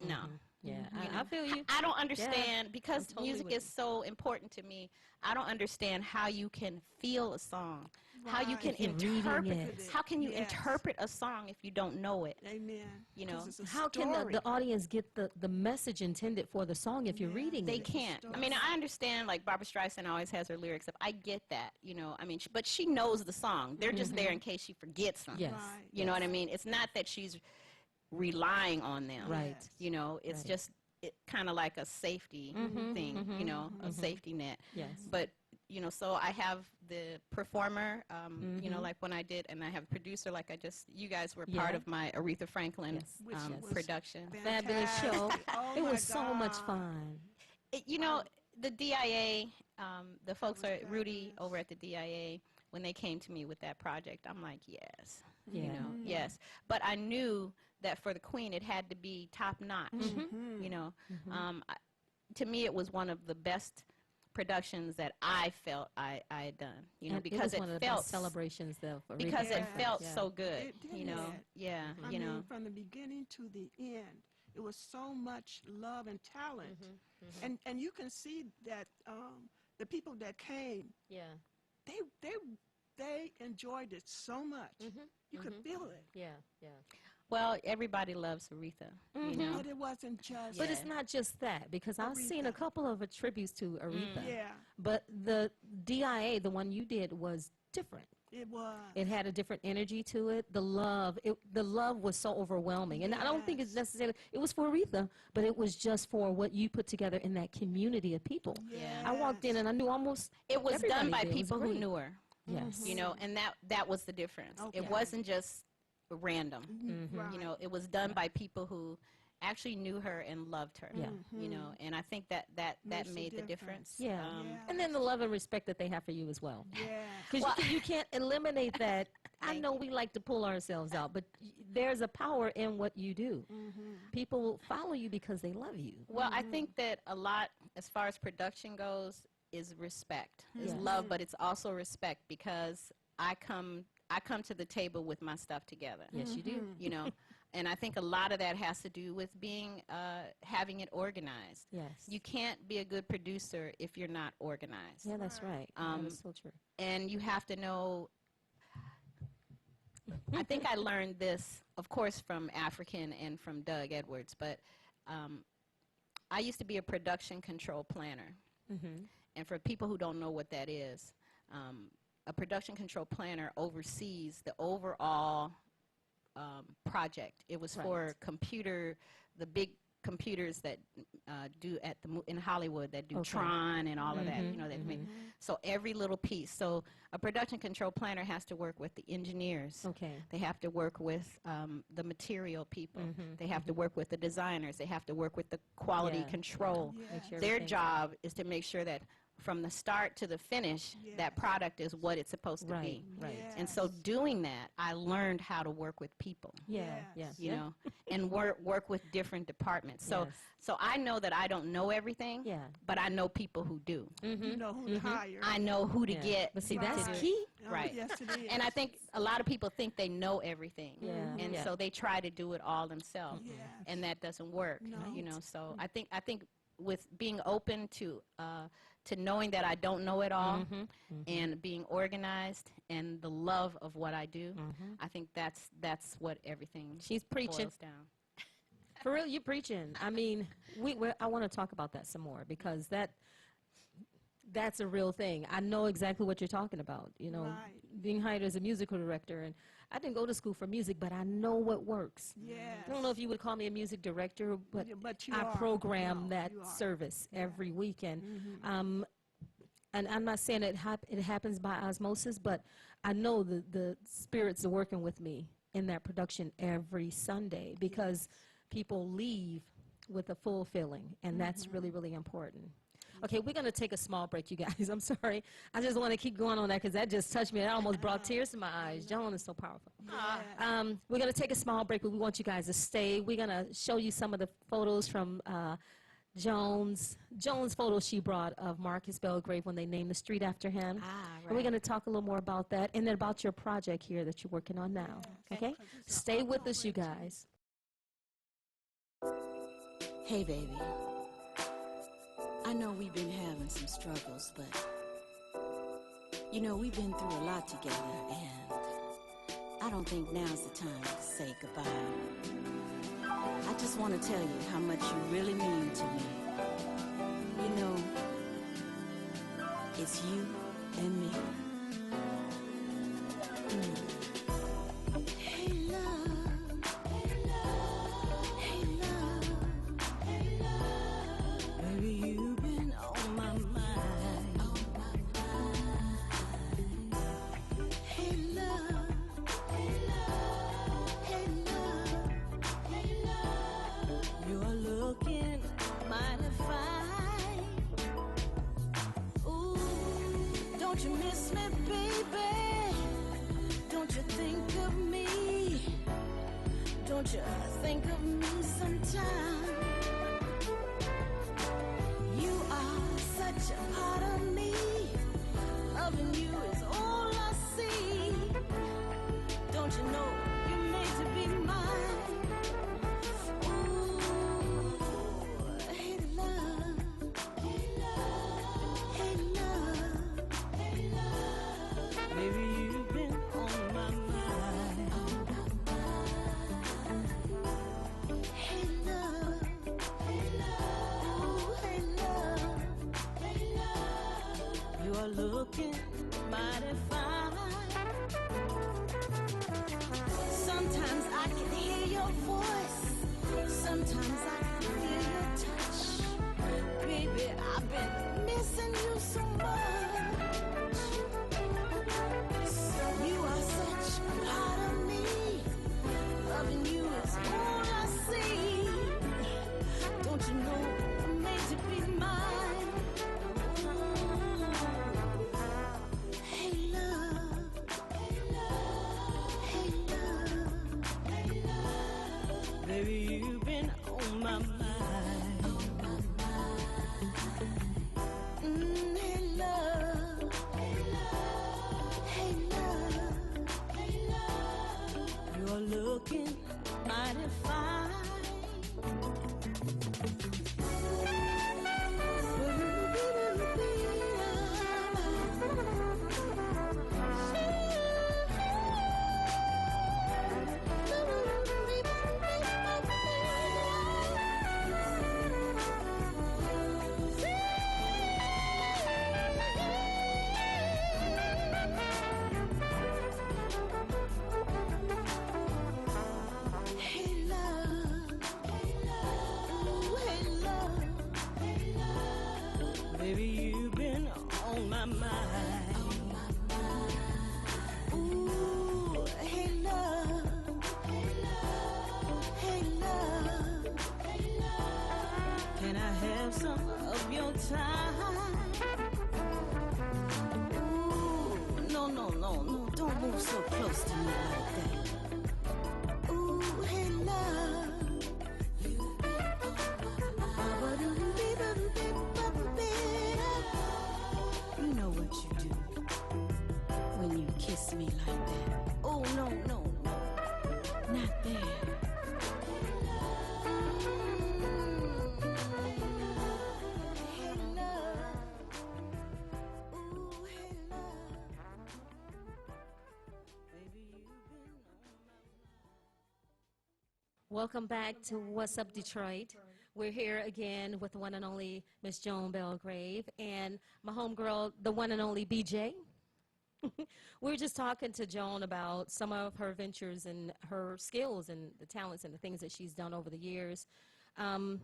no. Yeah, You I know? feel you. I don't understand because totally music with is so important to me. I don't understand how you can feel a song, how you can If you're reading interpret it. How can you Yes. interpret a song if you don't know it? Amen. You know, 'Cause it's a How can story. the audience get the message intended for the song if you're reading they it? can't. I mean, I understand like Barbara Streisand always has her lyrics up. I get that, you know. I mean, but she knows the song. They're just there in case she forgets them. Yes. Right. You know what I mean? It's not that she's relying on them. Right. You know, it's Right. just kind of like a safety thing, you know, a safety net. Yes. But, you know, so I have the performer, you know, like when I did, and I have a producer, like you guys were part Yeah. of my Aretha Franklin Which was production. Fabulous show. Fantastic. Oh It my was so much God. fun. You know, the DIA, the folks are Rudy over at the DIA. When they came to me with that project, I'm like, yes, you Yeah. know, yes. But I knew that for the Queen, it had to be top notch. You know, to me, it was one of the best productions that I felt I had done. You know, And because it was one of the felt best celebrations though. For because Aretha it Franklin. felt Yeah. so good. It did. You know, yeah, I you mean, know. from the beginning to the end, it was so much love and talent, and you can see that the people that came, Yeah. they enjoyed it so much. You could feel it. Yeah. Yeah. Well, everybody loves Aretha. You know, But it wasn't just. But it's not just that, because I've seen a Aretha. couple of tributes to Aretha. Yeah, But the DIA, the one you did, was different. it was. It had a different energy to it. The love was so overwhelming. And I don't think it's necessarily, it was for Aretha, but it was just for what you put together in that community of people. Yeah. I walked in and I knew almost it was done everybody by there. It was people who great. knew her. Yes. You know, and that was the difference. Okay. It wasn't just random. Right. You know, it was done by people who actually knew her and loved her. Yeah. You know, and I think that Makes a made the difference. difference. Yeah. Yeah. And then the love and respect that they have for you as well. Yeah. Because you can't eliminate that. I know we like to pull ourselves out, but there's a power in what you do. People follow you because they love you. Well, I think that a lot, as far as production goes, is respect. Is Yes. love, but it's also respect because I come to the table with my stuff together. Yes, you do. You know, and I think a lot of that has to do with being having it organized. Yes. You can't be a good producer if you're not organized. Yeah, that's right. That is so true. And you have to know. I think I learned this, of course, from African and from Doug Edwards, but I used to be a production control planner. And for people who don't know what that is, a production control planner oversees the overall project. It was for the big computers that do in Hollywood that do Tron and all of that. You know, that so every little piece. So a production control planner has to work with the engineers. Okay. They have to work with the material people. They have to work with the designers. They have to work with the quality control. Make sure Their everything's- job is to make sure that from the start to the finish, that product is what it's supposed to be. Right. And so doing that, I learned how to work with people. Yeah. Yes. You know, and work with different departments. So Yes. so I know that I don't know everything, Yeah. but I know people who do. You know who to hire. I know who to Yeah. get. But see, to that's do it. key. Oh, Right. Yes, it is. And I think a lot of people think they know everything. Yeah. And Yeah. so they try to do it all themselves. Yes. And that doesn't work. No. You know, so I think with being open to knowing that I don't know it all and being organized and the love of what I do, I think that's what everything She's preaching. boils down. For real, you preaching. I mean, I want to talk about that some more because that's a real thing. I know exactly what you're talking about. You know, being hired as a musical director, and I didn't go to school for music, but I know what works. Yes. I don't know if you would call me a music director, but, Yeah, but you I are. program No, that you are. service every weekend. And I'm not saying it happens by osmosis, but I know the spirits are working with me in that production every Sunday because people leave with a full feeling, and that's really, really important. Okay, we're going to take a small break, you guys. I'm sorry. I just want to keep going on that because that just touched me. That almost brought tears to my eyes. Joan is so powerful. We're going to take a small break, but we want you guys to stay. We're going to show you some of the photos from Joan's photo she brought of Marcus Belgrave when they named the street after him. And we're going to talk a little more about that and then about your project here that you're working on now. Okay? Stay with us, you guys. Hey, baby. I know we've been having some struggles, but you know, we've been through a lot together, and I don't think now's the time to say goodbye. I just want to tell you how much you really mean to me. You know, it's you and me. Hey, love. Hey, love. Hey, love. Hey, love. Baby, you've been on my mind. Hey, love. Hey, love. Hey, love. Hey, love. You're looking mighty fine. Ooh, don't you miss me, baby? Don't you think of me? Don't you think of me sometime? You are such a part of me. Loving you is all I see. Don't you know you're made to be mine? Ooh, hey love, hey love, hey love, hey love. Baby, you've been on my mind. Hey love, hey love, ooh, hey love, hey love. You are looking mighty fine. Sometimes I can hear your voice. Sometimes I can feel your touch. Baby, I've been missing you so much. You are such a part of me. Loving you is all I see. Don't you know I'm made to be mine? Hey love, hey love, hey love, hey love. Baby, you've been on my mind. Hey love, hey love, hey love, hey love. You're looking mighty fine. Hey love, hey love, ooh, hey love, hey love. Baby, you've been on my mind. Ooh, hey love, hey love, hey love, hey love. Can I have some of your time? Ooh, no, no, no, no, don't move so close to me like that. Ooh, hey love. You know what you do when you kiss me like that. Oh, no, no, no, not there. Hey love. Ooh, hey love. Baby, you've been on my Welcome back to What's Up Detroit. We're here again with the one and only Miss Joan Belgrave and my homegirl, the one and only BJ. We were just talking to Joan about some of her ventures and her skills and the talents and the things that she's done over the years. And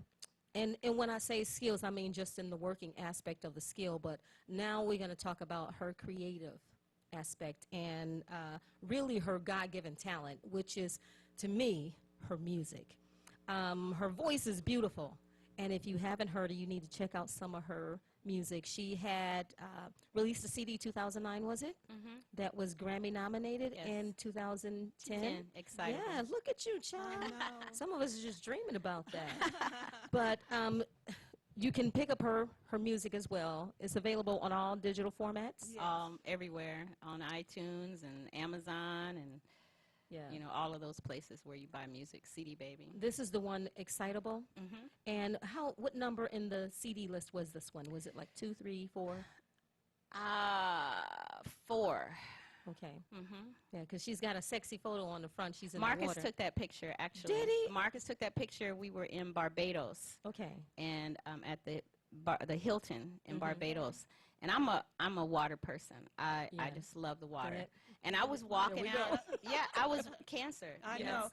when I say skills, I mean just in the working aspect of the skill, but now we're going to talk about her creative aspect and really her God-given talent, which is, to me, her music. Her voice is beautiful, and if you haven't heard her, you need to check out some of her music. She had released a CD 2009, was it? Mhm. That was Grammy nominated Yes. in 2010. Excited. Yeah, look at you, child. Some of us are just dreaming about that. But you can pick up her music as well. It's available on all digital formats. Everywhere on iTunes and Amazon and You know, all of those places where you buy music, CD Baby. This is the one, Excitable. Mm-hmm. And what number in the CD list was this one? Was it like 2, 3, 4? 4. Okay. Mm-hmm. Yeah, because she's got a sexy photo on the front. She's in the Marcus water. took that picture, actually. Did he? Marcus took that picture. We were in Barbados. Okay. And at the Hilton in Mhm. Barbados. And I'm a water person. I just love the water. Correct. And I was walking we go. out. Yeah, I was Cancer. I yes. know.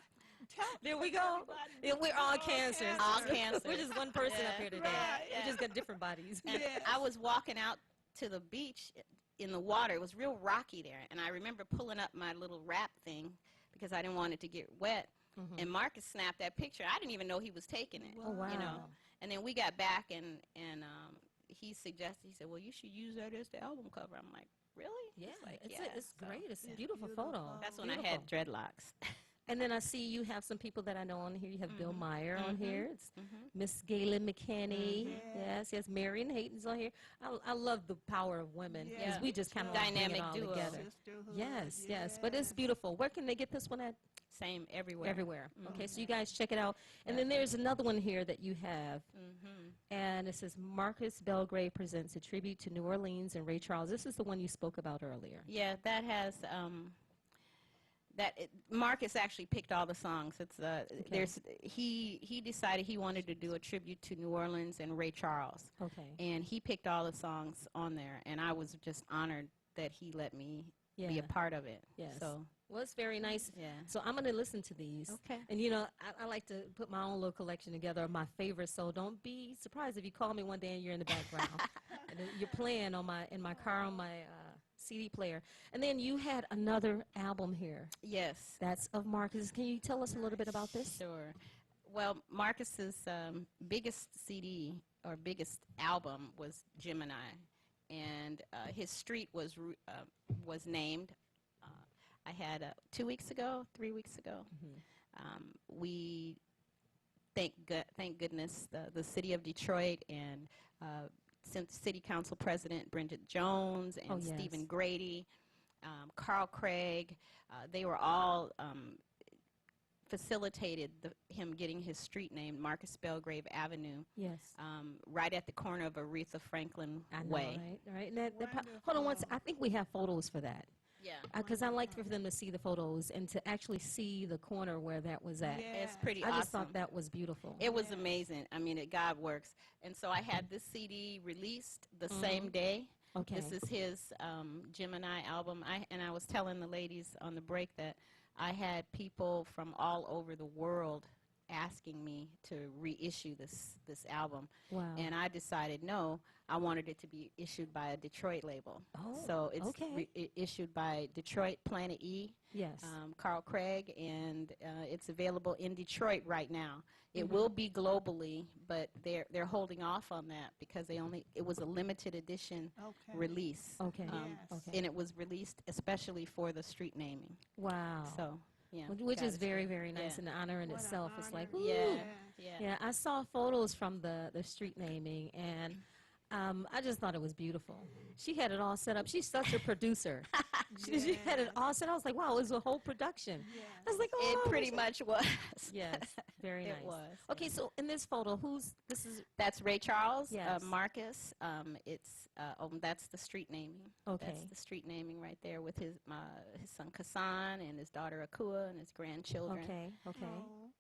There we go. Yeah, we're all cancers. All cancers. We're just one person up here today. Right, We just got different bodies. And I was walking out to the beach in the water. It was real rocky there. And I remember pulling up my little wrap thing because I didn't want it to get wet. Mhm. And Marcus snapped that picture. I didn't even know he was taking it. Oh, wow. You know. And then we got back and he suggested, he said, well, you should use that as the album cover. I'm like, really? Yeah, He's like, it's So great. It's a beautiful photo. that's when I had dreadlocks. And then I see you have some people that I know on here. You have Bill Meyer on Mhm. here. It's Mhm. Miss Gaylen McKinney. Yes, Marion Hayden's on here. I love the power of women because Yeah. we just kind of Dynamic bring it all duo. together. Sisterhood, Yes. But it's beautiful. Where can they get this one at? Same everywhere. Everywhere. Okay, so you guys check it out. And then there's another one here that you have. Mm-hmm. And it says Marcus Belgrave presents a tribute to New Orleans and Ray Charles. This is the one you spoke about earlier. Yeah, that has Marcus actually picked all the songs. It's he decided he wanted to do a tribute to New Orleans and Ray Charles. Okay. And he picked all the songs on there, and I was just honored that he let me be Yeah. a part of it. Yes. So Well, it's very nice. yeah. So I'm going to listen to these. Okay. And, you know, I like to put my own little collection together of my favorites. So don't be surprised if you call me one day and you're in the background. And then you're playing in my car on my CD player. And then you had another album here. Yes. That's of Marcus. Can you tell us a little bit about this? Sure. Well, Marcus's biggest CD or biggest album was Gemini, and his street was named. I had 3 weeks ago. We thank goodness the city of Detroit and City Council President Bridget Jones and Oh, yes. Stephen Grady, Carl Craig, they were all facilitated him getting his street named Marcus Belgrave Avenue. Yes. Right at the corner of Aretha Franklin I know, Way. right? And hold on one second. I think we have photos for that. Yeah. Because I like for them to see the photos and to actually see the corner where that was at. It's pretty I awesome. just thought that was beautiful. It was amazing. I mean, God works. And so I had this CD released the same day. Okay. This is his Gemini album. I was telling the ladies on the break that I had people from all over the world asking me to reissue this album. Wow. And I decided, no, I wanted it to be issued by a Detroit label. Oh, so it's okay. Issued by Detroit Planet E. Yes. Carl Craig, and it's available in Detroit right now. It Mm-hmm. will be globally, but they're holding off on that because it was a limited edition release. Okay. Okay. And it was released especially for the street naming. Wow. So yeah, Which God is very, very nice Yeah. and an honor in itself. It's like, ooh. Yeah. Yeah, I saw photos from the street naming, and I just thought it was beautiful. She had it all set up. She's such a producer. She had it all set up. I was like, wow, it was a whole production. I was like, oh. It pretty much was. Yes, very nice. It was. Okay, so in this photo, That's Ray Charles, Yes. Marcus. That's the street naming. Okay. That's the street naming right there with his son Kasan and his daughter Akua and his grandchildren. Okay.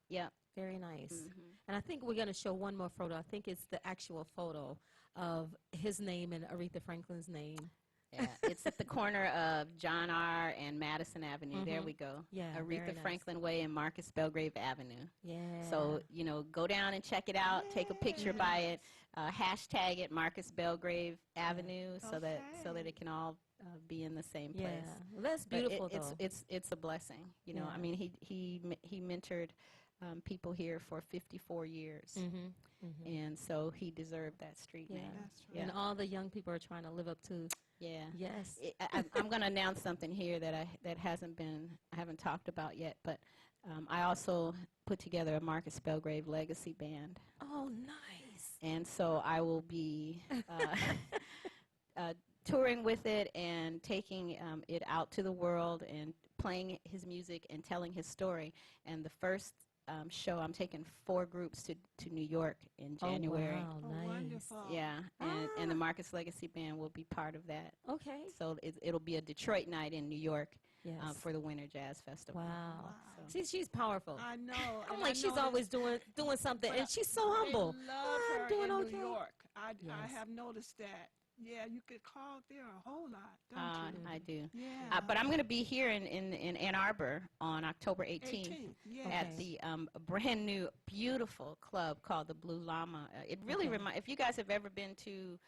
Yeah. Very nice. Mhm. And I think we're going to show one more photo. I think it's the actual photo of his name and Aretha Franklin's name. Yeah, it's at the corner of John R. and Madison Avenue. There Mhm. we go. Yeah, very Aretha nice. Franklin Way and Marcus Belgrave Avenue. Yeah. So, go down and check it out. Take a picture by it. Hashtag it Marcus Belgrave Avenue so that it can all be in the same place. Yeah. Well, that's But beautiful, though. it's a blessing. Yeah. I mean, he mentored people here for 54 years. And so he deserved that street Yeah. name. And all the young people are trying to live up to. Yeah. Yes. I'm going to announce something here that I haven't talked about yet, but I also put together a Marcus Belgrave Legacy Band. Oh, nice. And so I will be touring with it and taking it out to the world and playing his music and telling his story. And the first show, I'm taking 4 groups to New York in January. Oh, wow, nice. Wonderful. Yeah, and the Marcus Legacy Band will be part of that. Okay. So it'll be a Detroit night in New York Yes. for the Winter Jazz Festival. Wow. So. See, she's powerful. I know. I'm and like, I she's know that- always doing something, and she's so humble. They love I'm her doing in okay. New York. I Yes. have noticed that. Yeah, you could call there a whole lot, don't you? I do. Yeah. But I'm going to be here in Ann Arbor on October 18th, 18th, yes. at the brand new, beautiful club called the Blue Llama. It really reminds, if you guys have ever been to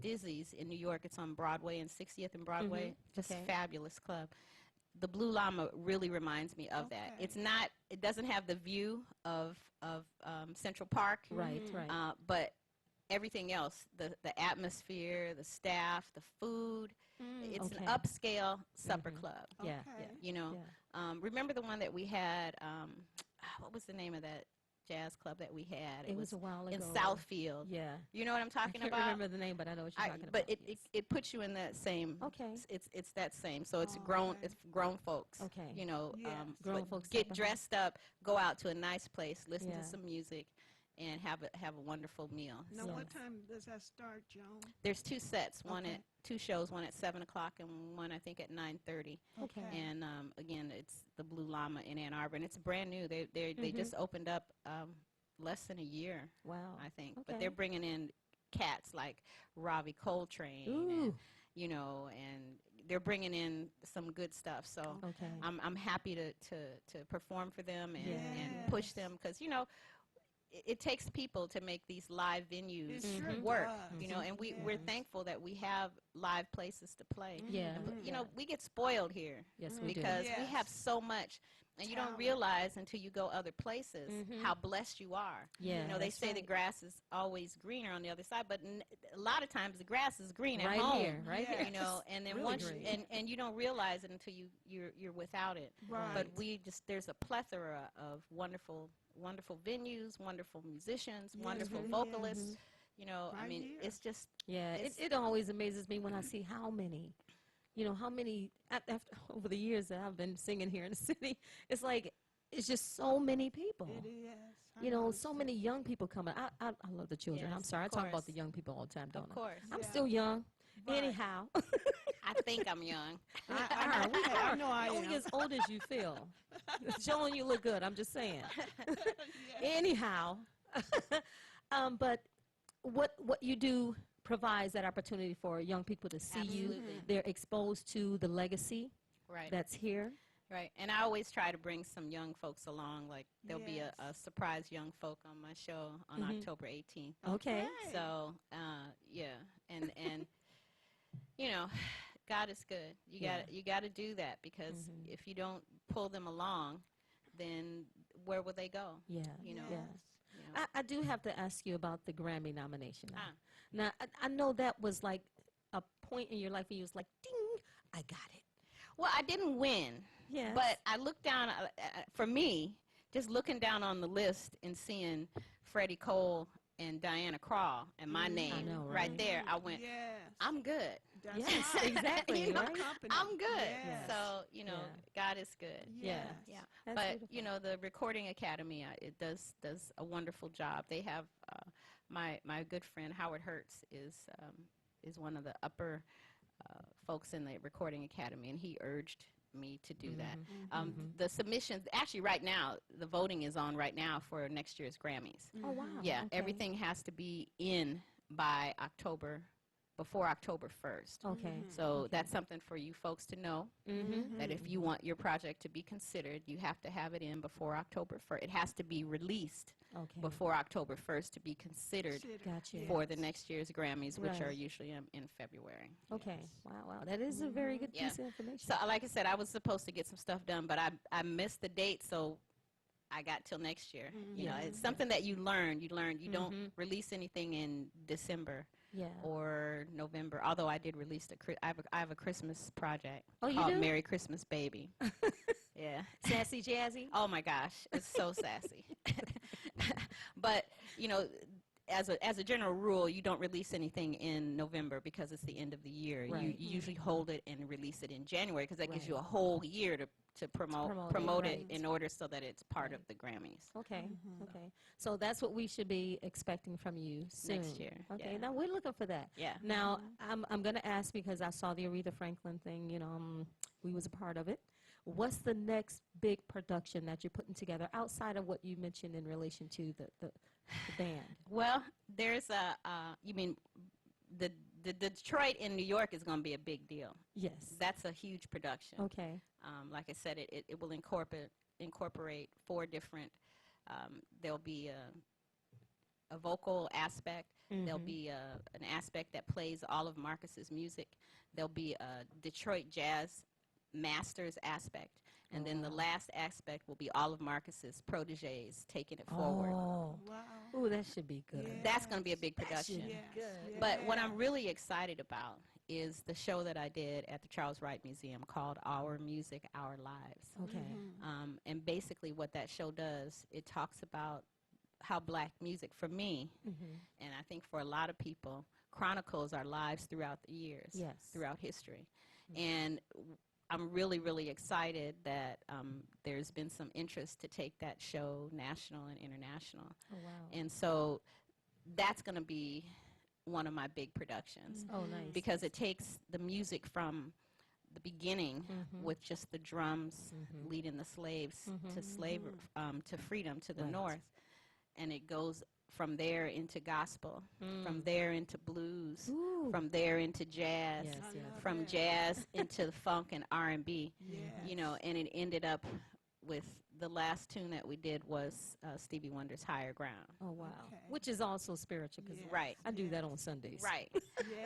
Dizzy's in New York, it's on Broadway and 60th and Broadway. Just fabulous club. The Blue Llama really reminds me of that. It's not, it doesn't have the view of Central Park. Right, right. But everything else, the atmosphere, the staff, the food, it's an upscale supper club. Yeah, You know, remember the one that we had, what was the name of that jazz club that we had? It was a while ago. In Southfield. Yeah. You know what I'm talking I can't about? remember the name, but I know what you're talking but about. it puts you in that same. Okay. It's that same. So it's grown folks. Okay. You know, Grown but folks get supper. dressed up, go out to a nice place, listen Yeah. to some music, and have a wonderful meal. Now, So what time does that start, Joan? there's 2 sets, Okay. 2 shows, one at 7 o'clock and one I think at 9:30. Okay. And again, it's the Blue Llama in Ann Arbor, and it's brand new. They just opened up less than a year. Wow. I think, Okay. but they're bringing in cats like Ravi Coltrane, Ooh. and, you know, and they're bringing in some good stuff. So Okay. I'm happy to perform for them and push them, because you know. It takes people to make these live venues It sure work, does. you know, and we're thankful that we have live places to play. Yeah. And, you know, we get spoiled here. Yes, we do. Because we Yes. have so much, and you don't Talent. realize until you go other places how blessed you are. Yeah, You know, they that's say the right. grass is always greener on the other side, but a lot of times the grass is green at Right home. here, right here. You know, and then Really once green. and you don't realize it until you're without it. Right. But there's a plethora of wonderful venues, wonderful musicians, wonderful really vocalists. You know, I Right mean, here. it's just Yeah, It's- it always amazes me when I see how many, after over the years that I've been singing here in the city, it's like, it's just so many people. It is. I You know, noticed so it. many young people coming. I love the children. Yes, I'm sorry, I of talk about course. the young people all the time, don't of I? course. I'm Yeah. still young. Right. Anyhow, I think I'm young. I know I you're only am. as old as you feel. Joan, you look good. I'm just saying. Anyhow, but what you do provides that opportunity for young people to see you. Absolutely. They're exposed to the legacy Right. that's here. Right, and I always try to bring some young folks along. Like there'll be Yes. a surprise young folk on my show on Mhm. October 18th. Okay. So yeah, and you know, God is good. You got to do that, because if you don't pull them along, then where will they go? Yeah. You know. Yes. You know. I do have to ask you about the Grammy nomination. Now, Ah. now I know that was like a point in your life when you was like, ding, I got it. Well, I didn't win. Yes. But I looked down, for me, just looking down on the list and seeing Freddie Cole and Diana Krall and my name know, right right? there, I went, Yes. I'm good. That's Yes, right. exactly, You know, right? Company. I'm good. Yes. So, you know, God is good. Yeah. Yeah. That's But, beautiful. you know, the Recording Academy, it does a wonderful job. They have, my good friend Howard Hertz is one of the upper folks in the Recording Academy, and he urged me to do that. The submissions, actually right now, the voting is on right now for next year's Grammys. Oh, wow. Yeah, Okay. everything has to be in by before October 1st. Okay. So that's something for you folks to know, that if you want your project to be considered, you have to have it in before October 1st. It has to be released Okay. before October 1st to be considered Gotcha. for the next year's Grammys, which are Right. usually in February. Okay. Wow. That is a very good Yeah. piece of information. So, like I said, I was supposed to get some stuff done, but I missed the date, so I got till next year. You know, it's something that you learn. You don't release anything in December Yeah. or November. Although I did release I have a Christmas project Oh, you called do? Merry Christmas Baby. Yeah. Sassy Jazzy? Oh my gosh, it's so sassy. But you know, as a general rule, you don't release anything in November because it's the end of the year. Right. You usually hold it and release it in January because that gives Right. you a whole year to promote it right. in order so that it's part of the Grammys. Okay. Okay. So that's what we should be expecting from you soon. Next year, Okay. yeah. Now we're looking for that. Yeah. Now I'm going to ask because I saw the Aretha Franklin thing. You know, we was a part of it. What's the next big production that you're putting together outside of what you mentioned in relation to the band? Well, there's you mean the Detroit in New York is going to be a big deal. Yes. That's a huge production. Okay. Like I said, it will incorporate 4 different. There'll be a vocal aspect. There'll be an aspect that plays all of Marcus's music. There'll be a Detroit jazz masters aspect. And then the last aspect will be all of Marcus's proteges taking it forward. Oh, wow. Ooh, that should be good. That's going to be a big production. Good. But what I'm really excited about is the show that I did at the Charles Wright Museum called Our Music, Our Lives. Okay. And basically what that show does, it talks about how black music, for me, and I think for a lot of people, chronicles our lives throughout the years, throughout history. And I'm really, really excited that there's been some interest to take that show national and international. Oh, wow. And so that's going to be one of my big productions. Oh, nice. Because it takes the music from the beginning with just the drums leading the slaves to slavery, to freedom, to the North. And it goes from there into gospel, from there into blues, from there into jazz, from jazz into funk and R&B, you know, and it ended up with the last tune that we did was Stevie Wonder's Higher Ground. Oh, wow. Which is also spiritual because right. I do that on Sundays. Right.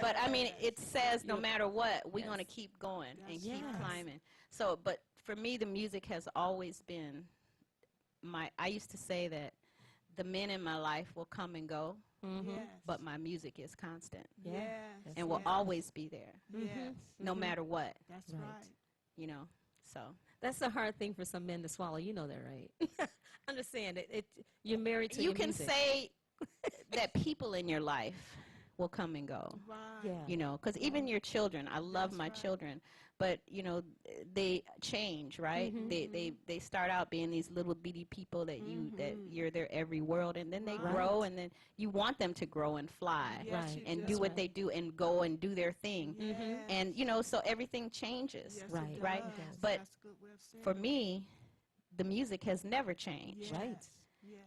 But, I mean, it says no matter what, we're going to keep going and keep climbing. So, but for me, the music has always been I used to say that the men in my life will come and go, but my music is constant and will always be there, no matter what. That's right. You know, so. That's a hard thing for some men to swallow. You know that, right? Understand it. You're married to you your can music. say that people in your life will come and go. Right. Yeah. You know, because even your children, I love my children, but you know, they change, right? They start out being these little bitty people that you're their every world, and then they grow, and then you want them to grow and fly, and do what they do and go and do their thing, and you know, so everything changes, right? But for me, the music has never changed. Right.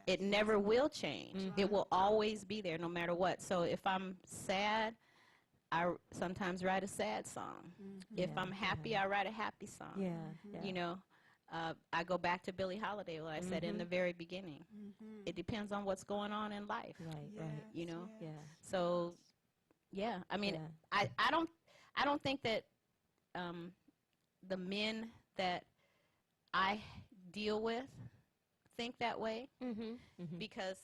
It never will change. It will always be there no matter what. So if I'm sad, I sometimes write a sad song. If I'm happy, I write a happy song. You know, I go back to Billie Holiday, what I said in the very beginning. It depends on what's going on in life. Right. You know? Yeah. So, yeah. I mean, I don't think that the men that I deal with think that way because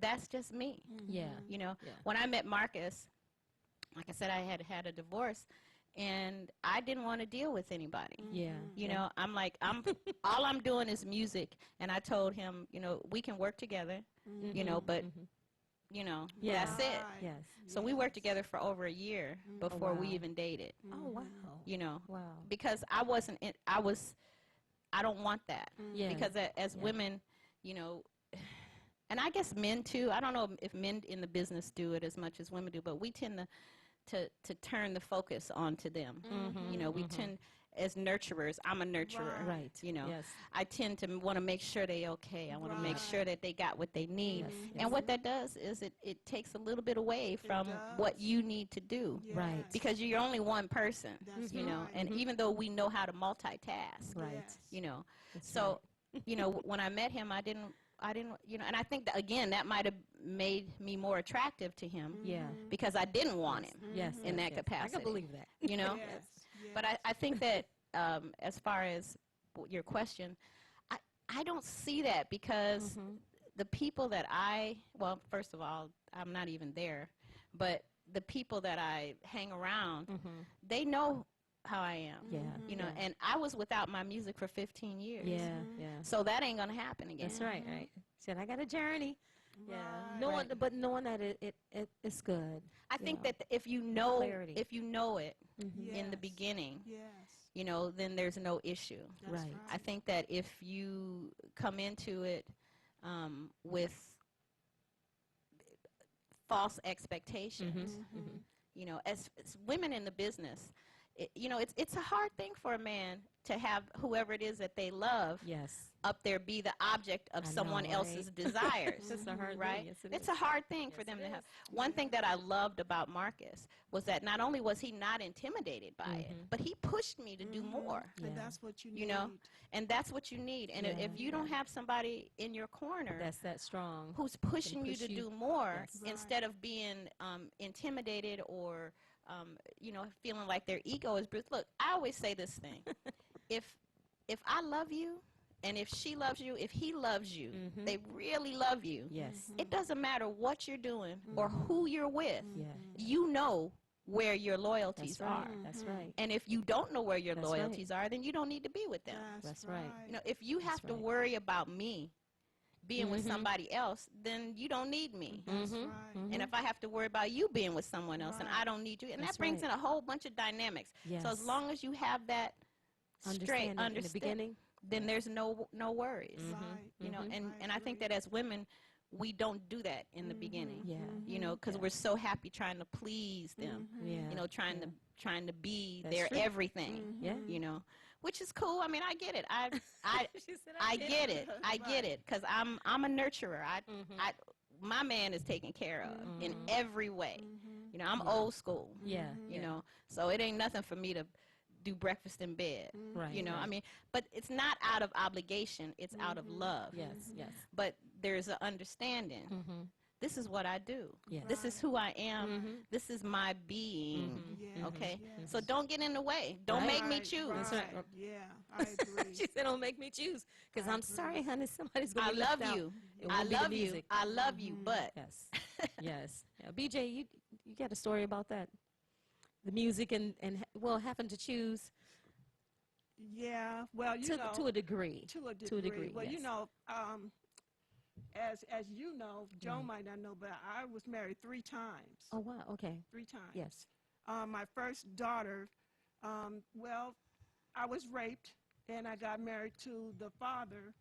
that's just me. Yeah. You know, when I met Marcus, like I said, I had a divorce, and I didn't want to deal with anybody. Yeah. You know, I'm like, all I'm doing is music, and I told him, you know, we can work together, you know, but, you know, that's it. Yes. So we worked together for over a year before we even dated. Oh, wow. You know, Wow. because I don't want that. Yeah. Because as women, you know, and I guess men too, I don't know if men in the business do it as much as women do, but we tend to turn the focus onto them. You know, we tend, as nurturers, I'm a nurturer. Right. You know, Yes. I tend to want to make sure they're okay. I want to make sure that they got what they need. And what that does is it takes a little bit away from what you need to do. Right. Because you're only one person, you know, right. and even though we know how to multitask, Right. you know, so, you know, when I met him, I didn't, you know, and I think that, again, that might have made me more attractive to him. Yeah. Because I didn't want him Yes. in that yes. capacity. I can believe that. You know? But I think that as far as your question, I don't see that because the people that well, first of all, I'm not even there, but the people that I hang around, they know how I am. Yeah. You know, and I was without my music for 15 years. Yeah. Yeah. So that ain't going to happen again. That's right. Right. Said I got a journey. Yeah. Right. Knowing, but knowing that it's good. I think that if you know clarity. if you know it in the Yes. beginning, Yes. then there's no issue. That's Right. I think that if you come into it with false expectations, as women in the business, it's a hard thing for a man to have whoever it is that they love up there be the object of someone else's desires. It's a hard right? thing. Yes, It's is. a hard thing for them to have. One thing that I loved about Marcus was that not only was he not intimidated by it, but he pushed me to do more. And that's what you need. You know, and that's what you need. And if you don't have somebody in your corner That's that strong. who's pushing you push to you. do more Yes. instead of being intimidated or feeling like their ego is bruised. Look, I always say this thing: if I love you, and if she loves you, if he loves you, they really love you. Yes. It doesn't matter what you're doing or who you're with. Yeah. You know where your loyalties That's right. are. That's right. And if you don't know where your That's loyalties are, then you don't need to be with them. That's right. If you have to worry about me being with somebody else, then you don't need me. That's right. And if I have to worry about you being with someone else, then I don't need you. And That's that brings right. in a whole bunch of dynamics. Yes. So as long as you have that straight Understanding in the beginning. then there's no worries. Right. And I think that as women, we don't do that in the beginning. Yeah. Because we're so happy trying to please them. Yeah. Trying to be That's their true. everything. Yeah. Which is cool. I mean, I get it. She said, I get it. I get it because I'm a nurturer. My man is taken care of in every way. I'm old school. Yeah. So it ain't nothing for me to do breakfast in bed. Right. I mean, but it's not out of obligation. It's out of love. Yes. Yes. But there's an understanding. This is what I do. Yes. This is who I am. This is my being. Yes, Okay? yes. So don't get in the way. Don't make me choose. Right. Yeah, I agree. She said, "Don't make me choose," because I'm sorry, honey. Somebody's gonna I be love left out. you. It I won't be the love you. music. I love you, but Yes. Yes. Now, BJ, you got a story about that? The music and having to choose Yeah, well, to a degree. To a degree. To a degree, Well, yes. As you know, Joe might not know, but I was married 3 times. Oh wow. Okay. 3 times. Yes. My first daughter, I was raped, and I got married to the father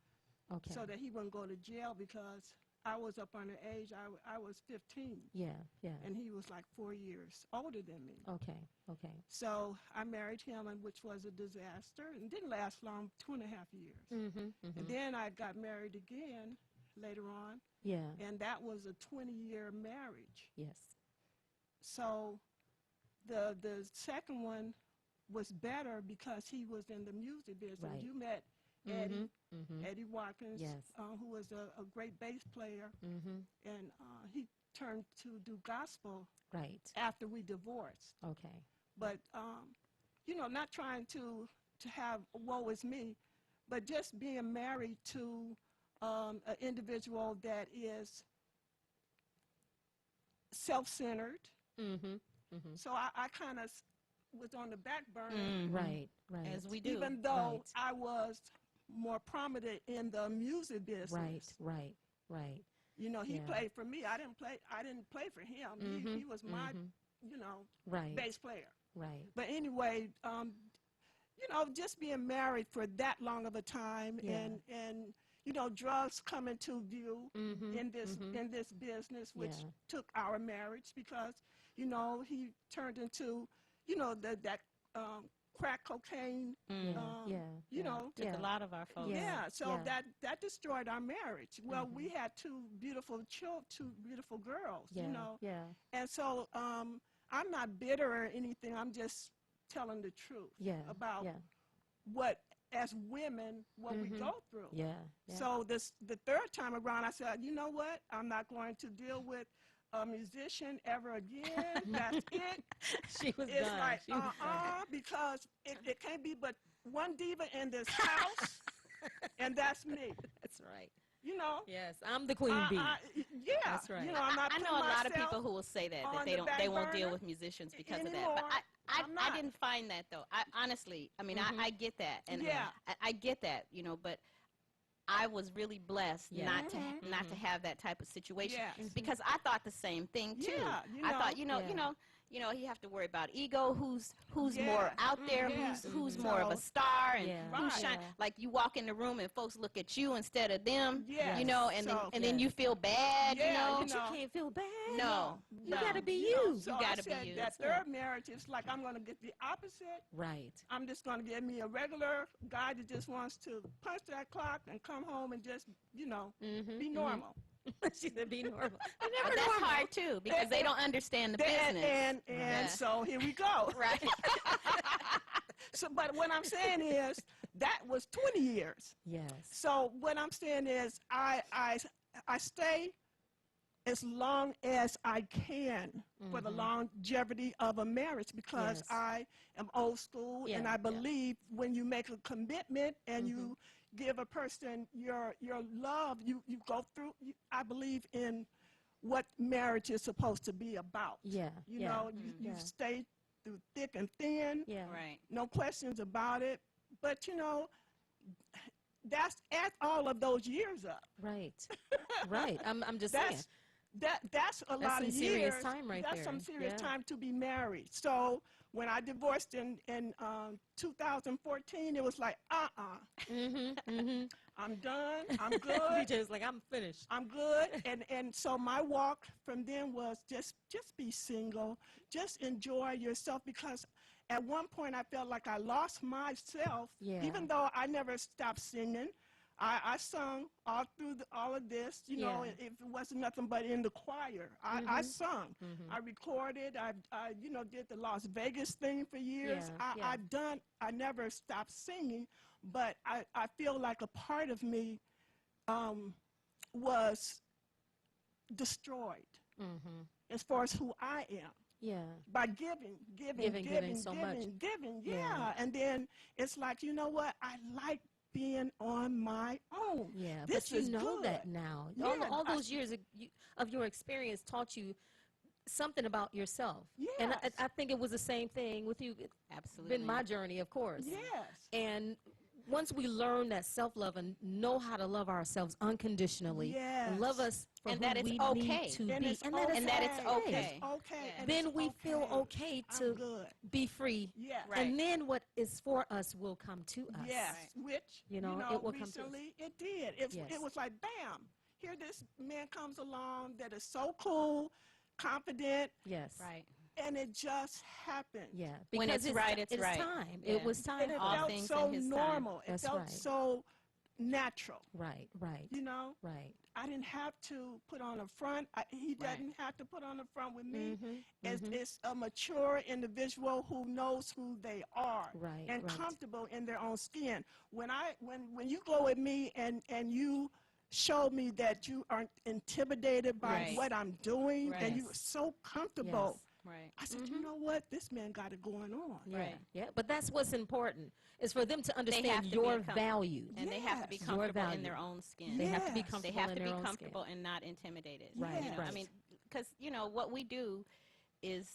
Okay. so that he wouldn't go to jail because I was up underage. I was 15, Yeah. Yeah. and he was like 4 years older than me. Okay. Okay. So I married him, and which was a disaster, and didn't last long, 2.5 years. And then I got married again later on, Yeah. and that was a 20-year marriage. Yes. So the second one was better because he was in the music business. Right. You met Eddie, Mhm. Eddie Watkins, Yes. who was a great bass player, Mhm. and he turned to do gospel Right. after we divorced. Okay. But not trying to have woe is me, but just being married to an individual that is self-centered. So I kind of was on the back burner. Right. Right. as we do. Even though Right. I was more prominent in the music business. Right. Right. Right. He Yeah. played for me. I didn't play for him. He was my, Right. bass player. Right. But anyway, just being married for that long of a time, Yeah. and drugs come into view in this business, which Yeah. took our marriage because he turned into that crack cocaine. Yeah. Took a lot of our folks. Yeah, so Yeah. that destroyed our marriage. Well, we had two beautiful girls, Yeah. Yeah. and so I'm not bitter or anything. I'm just telling the truth Yeah. about Yeah. what, as women, what we go through. Yeah. Yeah. So the third time around, I said, you know what? I'm not going to deal with a musician ever again. That's it. She was It's done. like, She was done. because it can't be but one diva in this house, and that's me. That's right. Yes, I'm the queen bee. Yeah, That's right. I'm not I know putting a lot of myself people who will say that on they the back won't deal burner with musicians because of that. anymore. But I'm I not. didn't find that though. I honestly, I mean, I get that, and Yeah. I get that, but I was really blessed Yeah. not to have that type of situation Yes. because I thought the same thing too. Yeah, I thought, Yeah. you have to worry about ego, who's Yes. more out there, Yes. who's more of a So- star, and Yeah. who Right. shine. Like you walk in the room and folks look at you instead of them. Yes. You know, and So- then you feel bad. Yeah, you know, you know. You can't feel bad. no, You no. gotta be You know, you. so You gotta I said be you. that That's third marriage is like I'm gonna get the opposite. Right. I'm just gonna get me a regular guy that just wants to punch that clock and come home and just be normal. She said be normal. But that's hard too because they don't understand the business. And Yeah. so here we go. Right. So, but what I'm saying is that was 20 years. Yes. So what I'm saying is I stay as long as I can for the longevity of a marriage because Yes. I am old school and Yeah, I yeah. believe when you make a commitment and you give a person your love, you go through. I believe in what marriage is supposed to be about. Yeah. You yeah. know, you stay through thick and thin. Yeah. Right. No questions about it. But that's add all of those years up. Right. Right. I'm just saying. That's a lot some of serious years. time right that's there. some serious Yeah. time to be married. So when I divorced in 2014, it was like, I'm done. I'm good. BJ's like, I'm finished. I'm good. And so my walk from then was just be single. Just enjoy yourself because at one point I felt like I lost myself. Yeah. Even though I never stopped singing. I sung all through all of this, Yeah. if it wasn't nothing but in the choir. I sung. I recorded. I did the Las Vegas thing for years. Yeah, yeah. I never stopped singing, but I feel like a part of me was destroyed as far as who I am. Yeah. By giving so much. giving, Yeah. yeah. And then it's like, you know what? I like being on my own. Yeah, This but you is know good. that now. Yeah, All those years of your experience taught you something about yourself. And Yes. I think it was the same thing with you. It's Absolutely. been my journey, of course. Yes. And once we learn that self-love and know how to love ourselves unconditionally, and love us for And who that it's we okay. need to And be, it's and that it's okay. It's okay. and Then it's we feel okay I'm to good. be free. Yes. And then what is for us will come to us. Yes, which You know, it will come to us. recently it did. It Yes. was like, bam, here this man comes along that is so cool, confident, Yes. Right. and it just happened. Yeah. When Because it's right, it's right. time. Yeah. It was time. And it All felt things so in his time. normal. That's it felt right. so natural. Right. Right. You know, Right. I didn't have to put on a front. He doesn't have to put on a front with me. It's a mature individual who knows who they are Right, and right. comfortable in their own skin. When you go with me and you show me that you aren't intimidated by Right. what I'm doing Right. and you're so comfortable. Yes. Right. I said, you know what? This man got it going on. Yeah. Right. Yeah. But that's what's important is for them to understand have to be your com- value. And they have to be Yes. Your comfortable in value. their own skin. They have to be Yes. comfortable They have in to their be own comfortable skin. and not intimidated. Right, You know, right. I mean, because what we do is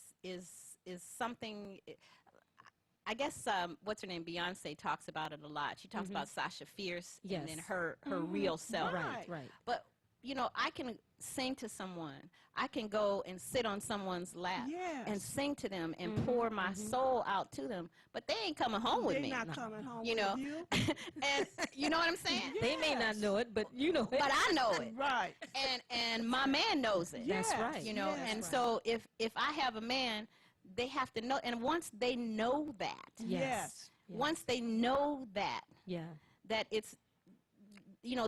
something. I guess what's her name? Beyonce talks about it a lot. She talks about Sasha Fierce and then Yes. her real self. Right. Right. But I can sing to someone. I can go and sit on someone's lap Yes. and sing to them and pour my soul out to them. But they ain't coming home with They're me. not coming home You with know. you. And you know what I'm saying? They may not know it, but you know it. But I know it. Right. And my man knows it. That's Yes. right. You know, Yes. and so if I have a man, they have to know, and once they know that, Yes. once they know that Yeah. it's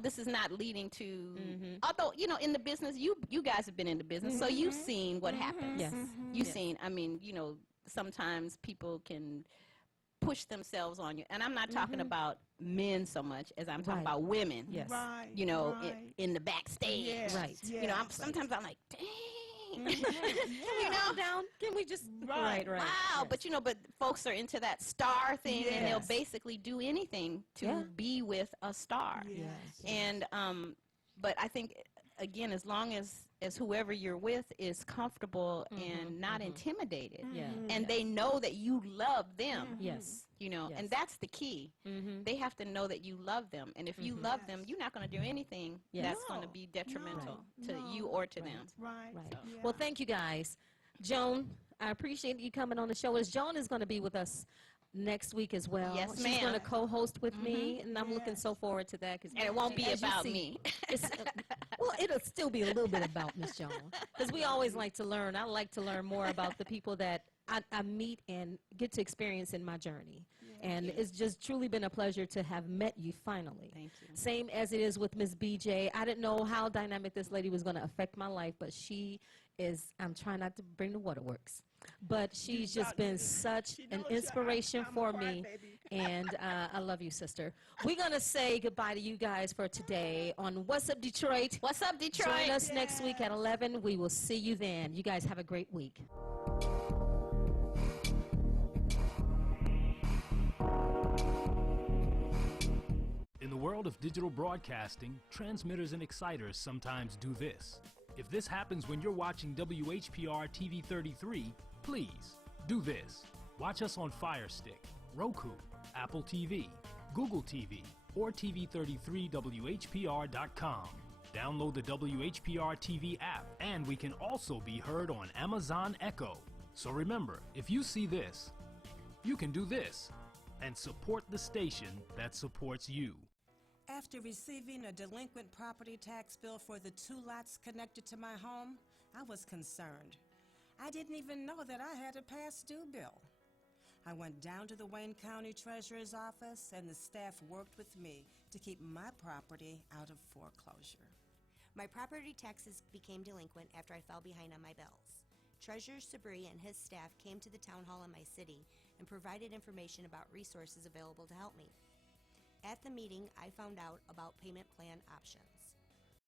this is not leading to although in the business you guys have been in the business, so you've seen what happens. Yes. You've seen, I mean, sometimes people can push themselves on you, and I'm not talking about men so much as I'm talking Right. about women. Yes. Right. In the backstage. Yes. Right. Yes. Sometimes I'm like, dang. Can we calm down? Can we just Right. Wow, Yes. but folks are into that star thing, and they'll Yes. basically do anything to Yeah. be with a star. Yes. And But I think, again, as long as whoever you're with is comfortable and not intimidated, and they know that you love them, you know, and that's the key. They have to know that you love them, and if you love them, you're not going to do anything that's going to be detrimental to you or to them. Right. So. Well, thank you guys. Joan, I appreciate you coming on the show. Joan is going to be with us next week as well. Yes, She's ma'am. going to co-host with me, and I'm looking so forward to that. And it won't be about me. Well, it'll still be a little bit about Miss Joan, because we always like to learn. I like to learn more about the people that I meet and get to experience in my journey. And it's just truly been a pleasure to have met you finally. Thank you. Same as it is with Miss BJ. I didn't know how dynamic this lady was going to affect my life, but she is, I'm trying not to bring the waterworks, but she's just been such an inspiration for me. And I love you, sister. We're going to say goodbye to you guys for today on What's Up Detroit. What's up, Detroit? Join us next week at 11. We will see you then. You guys have a great week. In the world of digital broadcasting, transmitters and exciters sometimes do this. If this happens when you're watching WHPR TV 33, please do this. Watch us on Fire Stick, Roku, Apple TV, Google TV, or TV33WHPR.com. Download the WHPR TV app, and we can also be heard on Amazon Echo. So remember, if you see this, you can do this and support the station that supports you. After receiving a delinquent property tax bill for the 2 lots connected to my home, I was concerned. I didn't even know that I had a past due bill. I went down to the Wayne County Treasurer's office, and the staff worked with me to keep my property out of foreclosure. My property taxes became delinquent after I fell behind on my bills. Treasurer Sabri and his staff came to the town hall in my city and provided information about resources available to help me. At the meeting, I found out about payment plan options.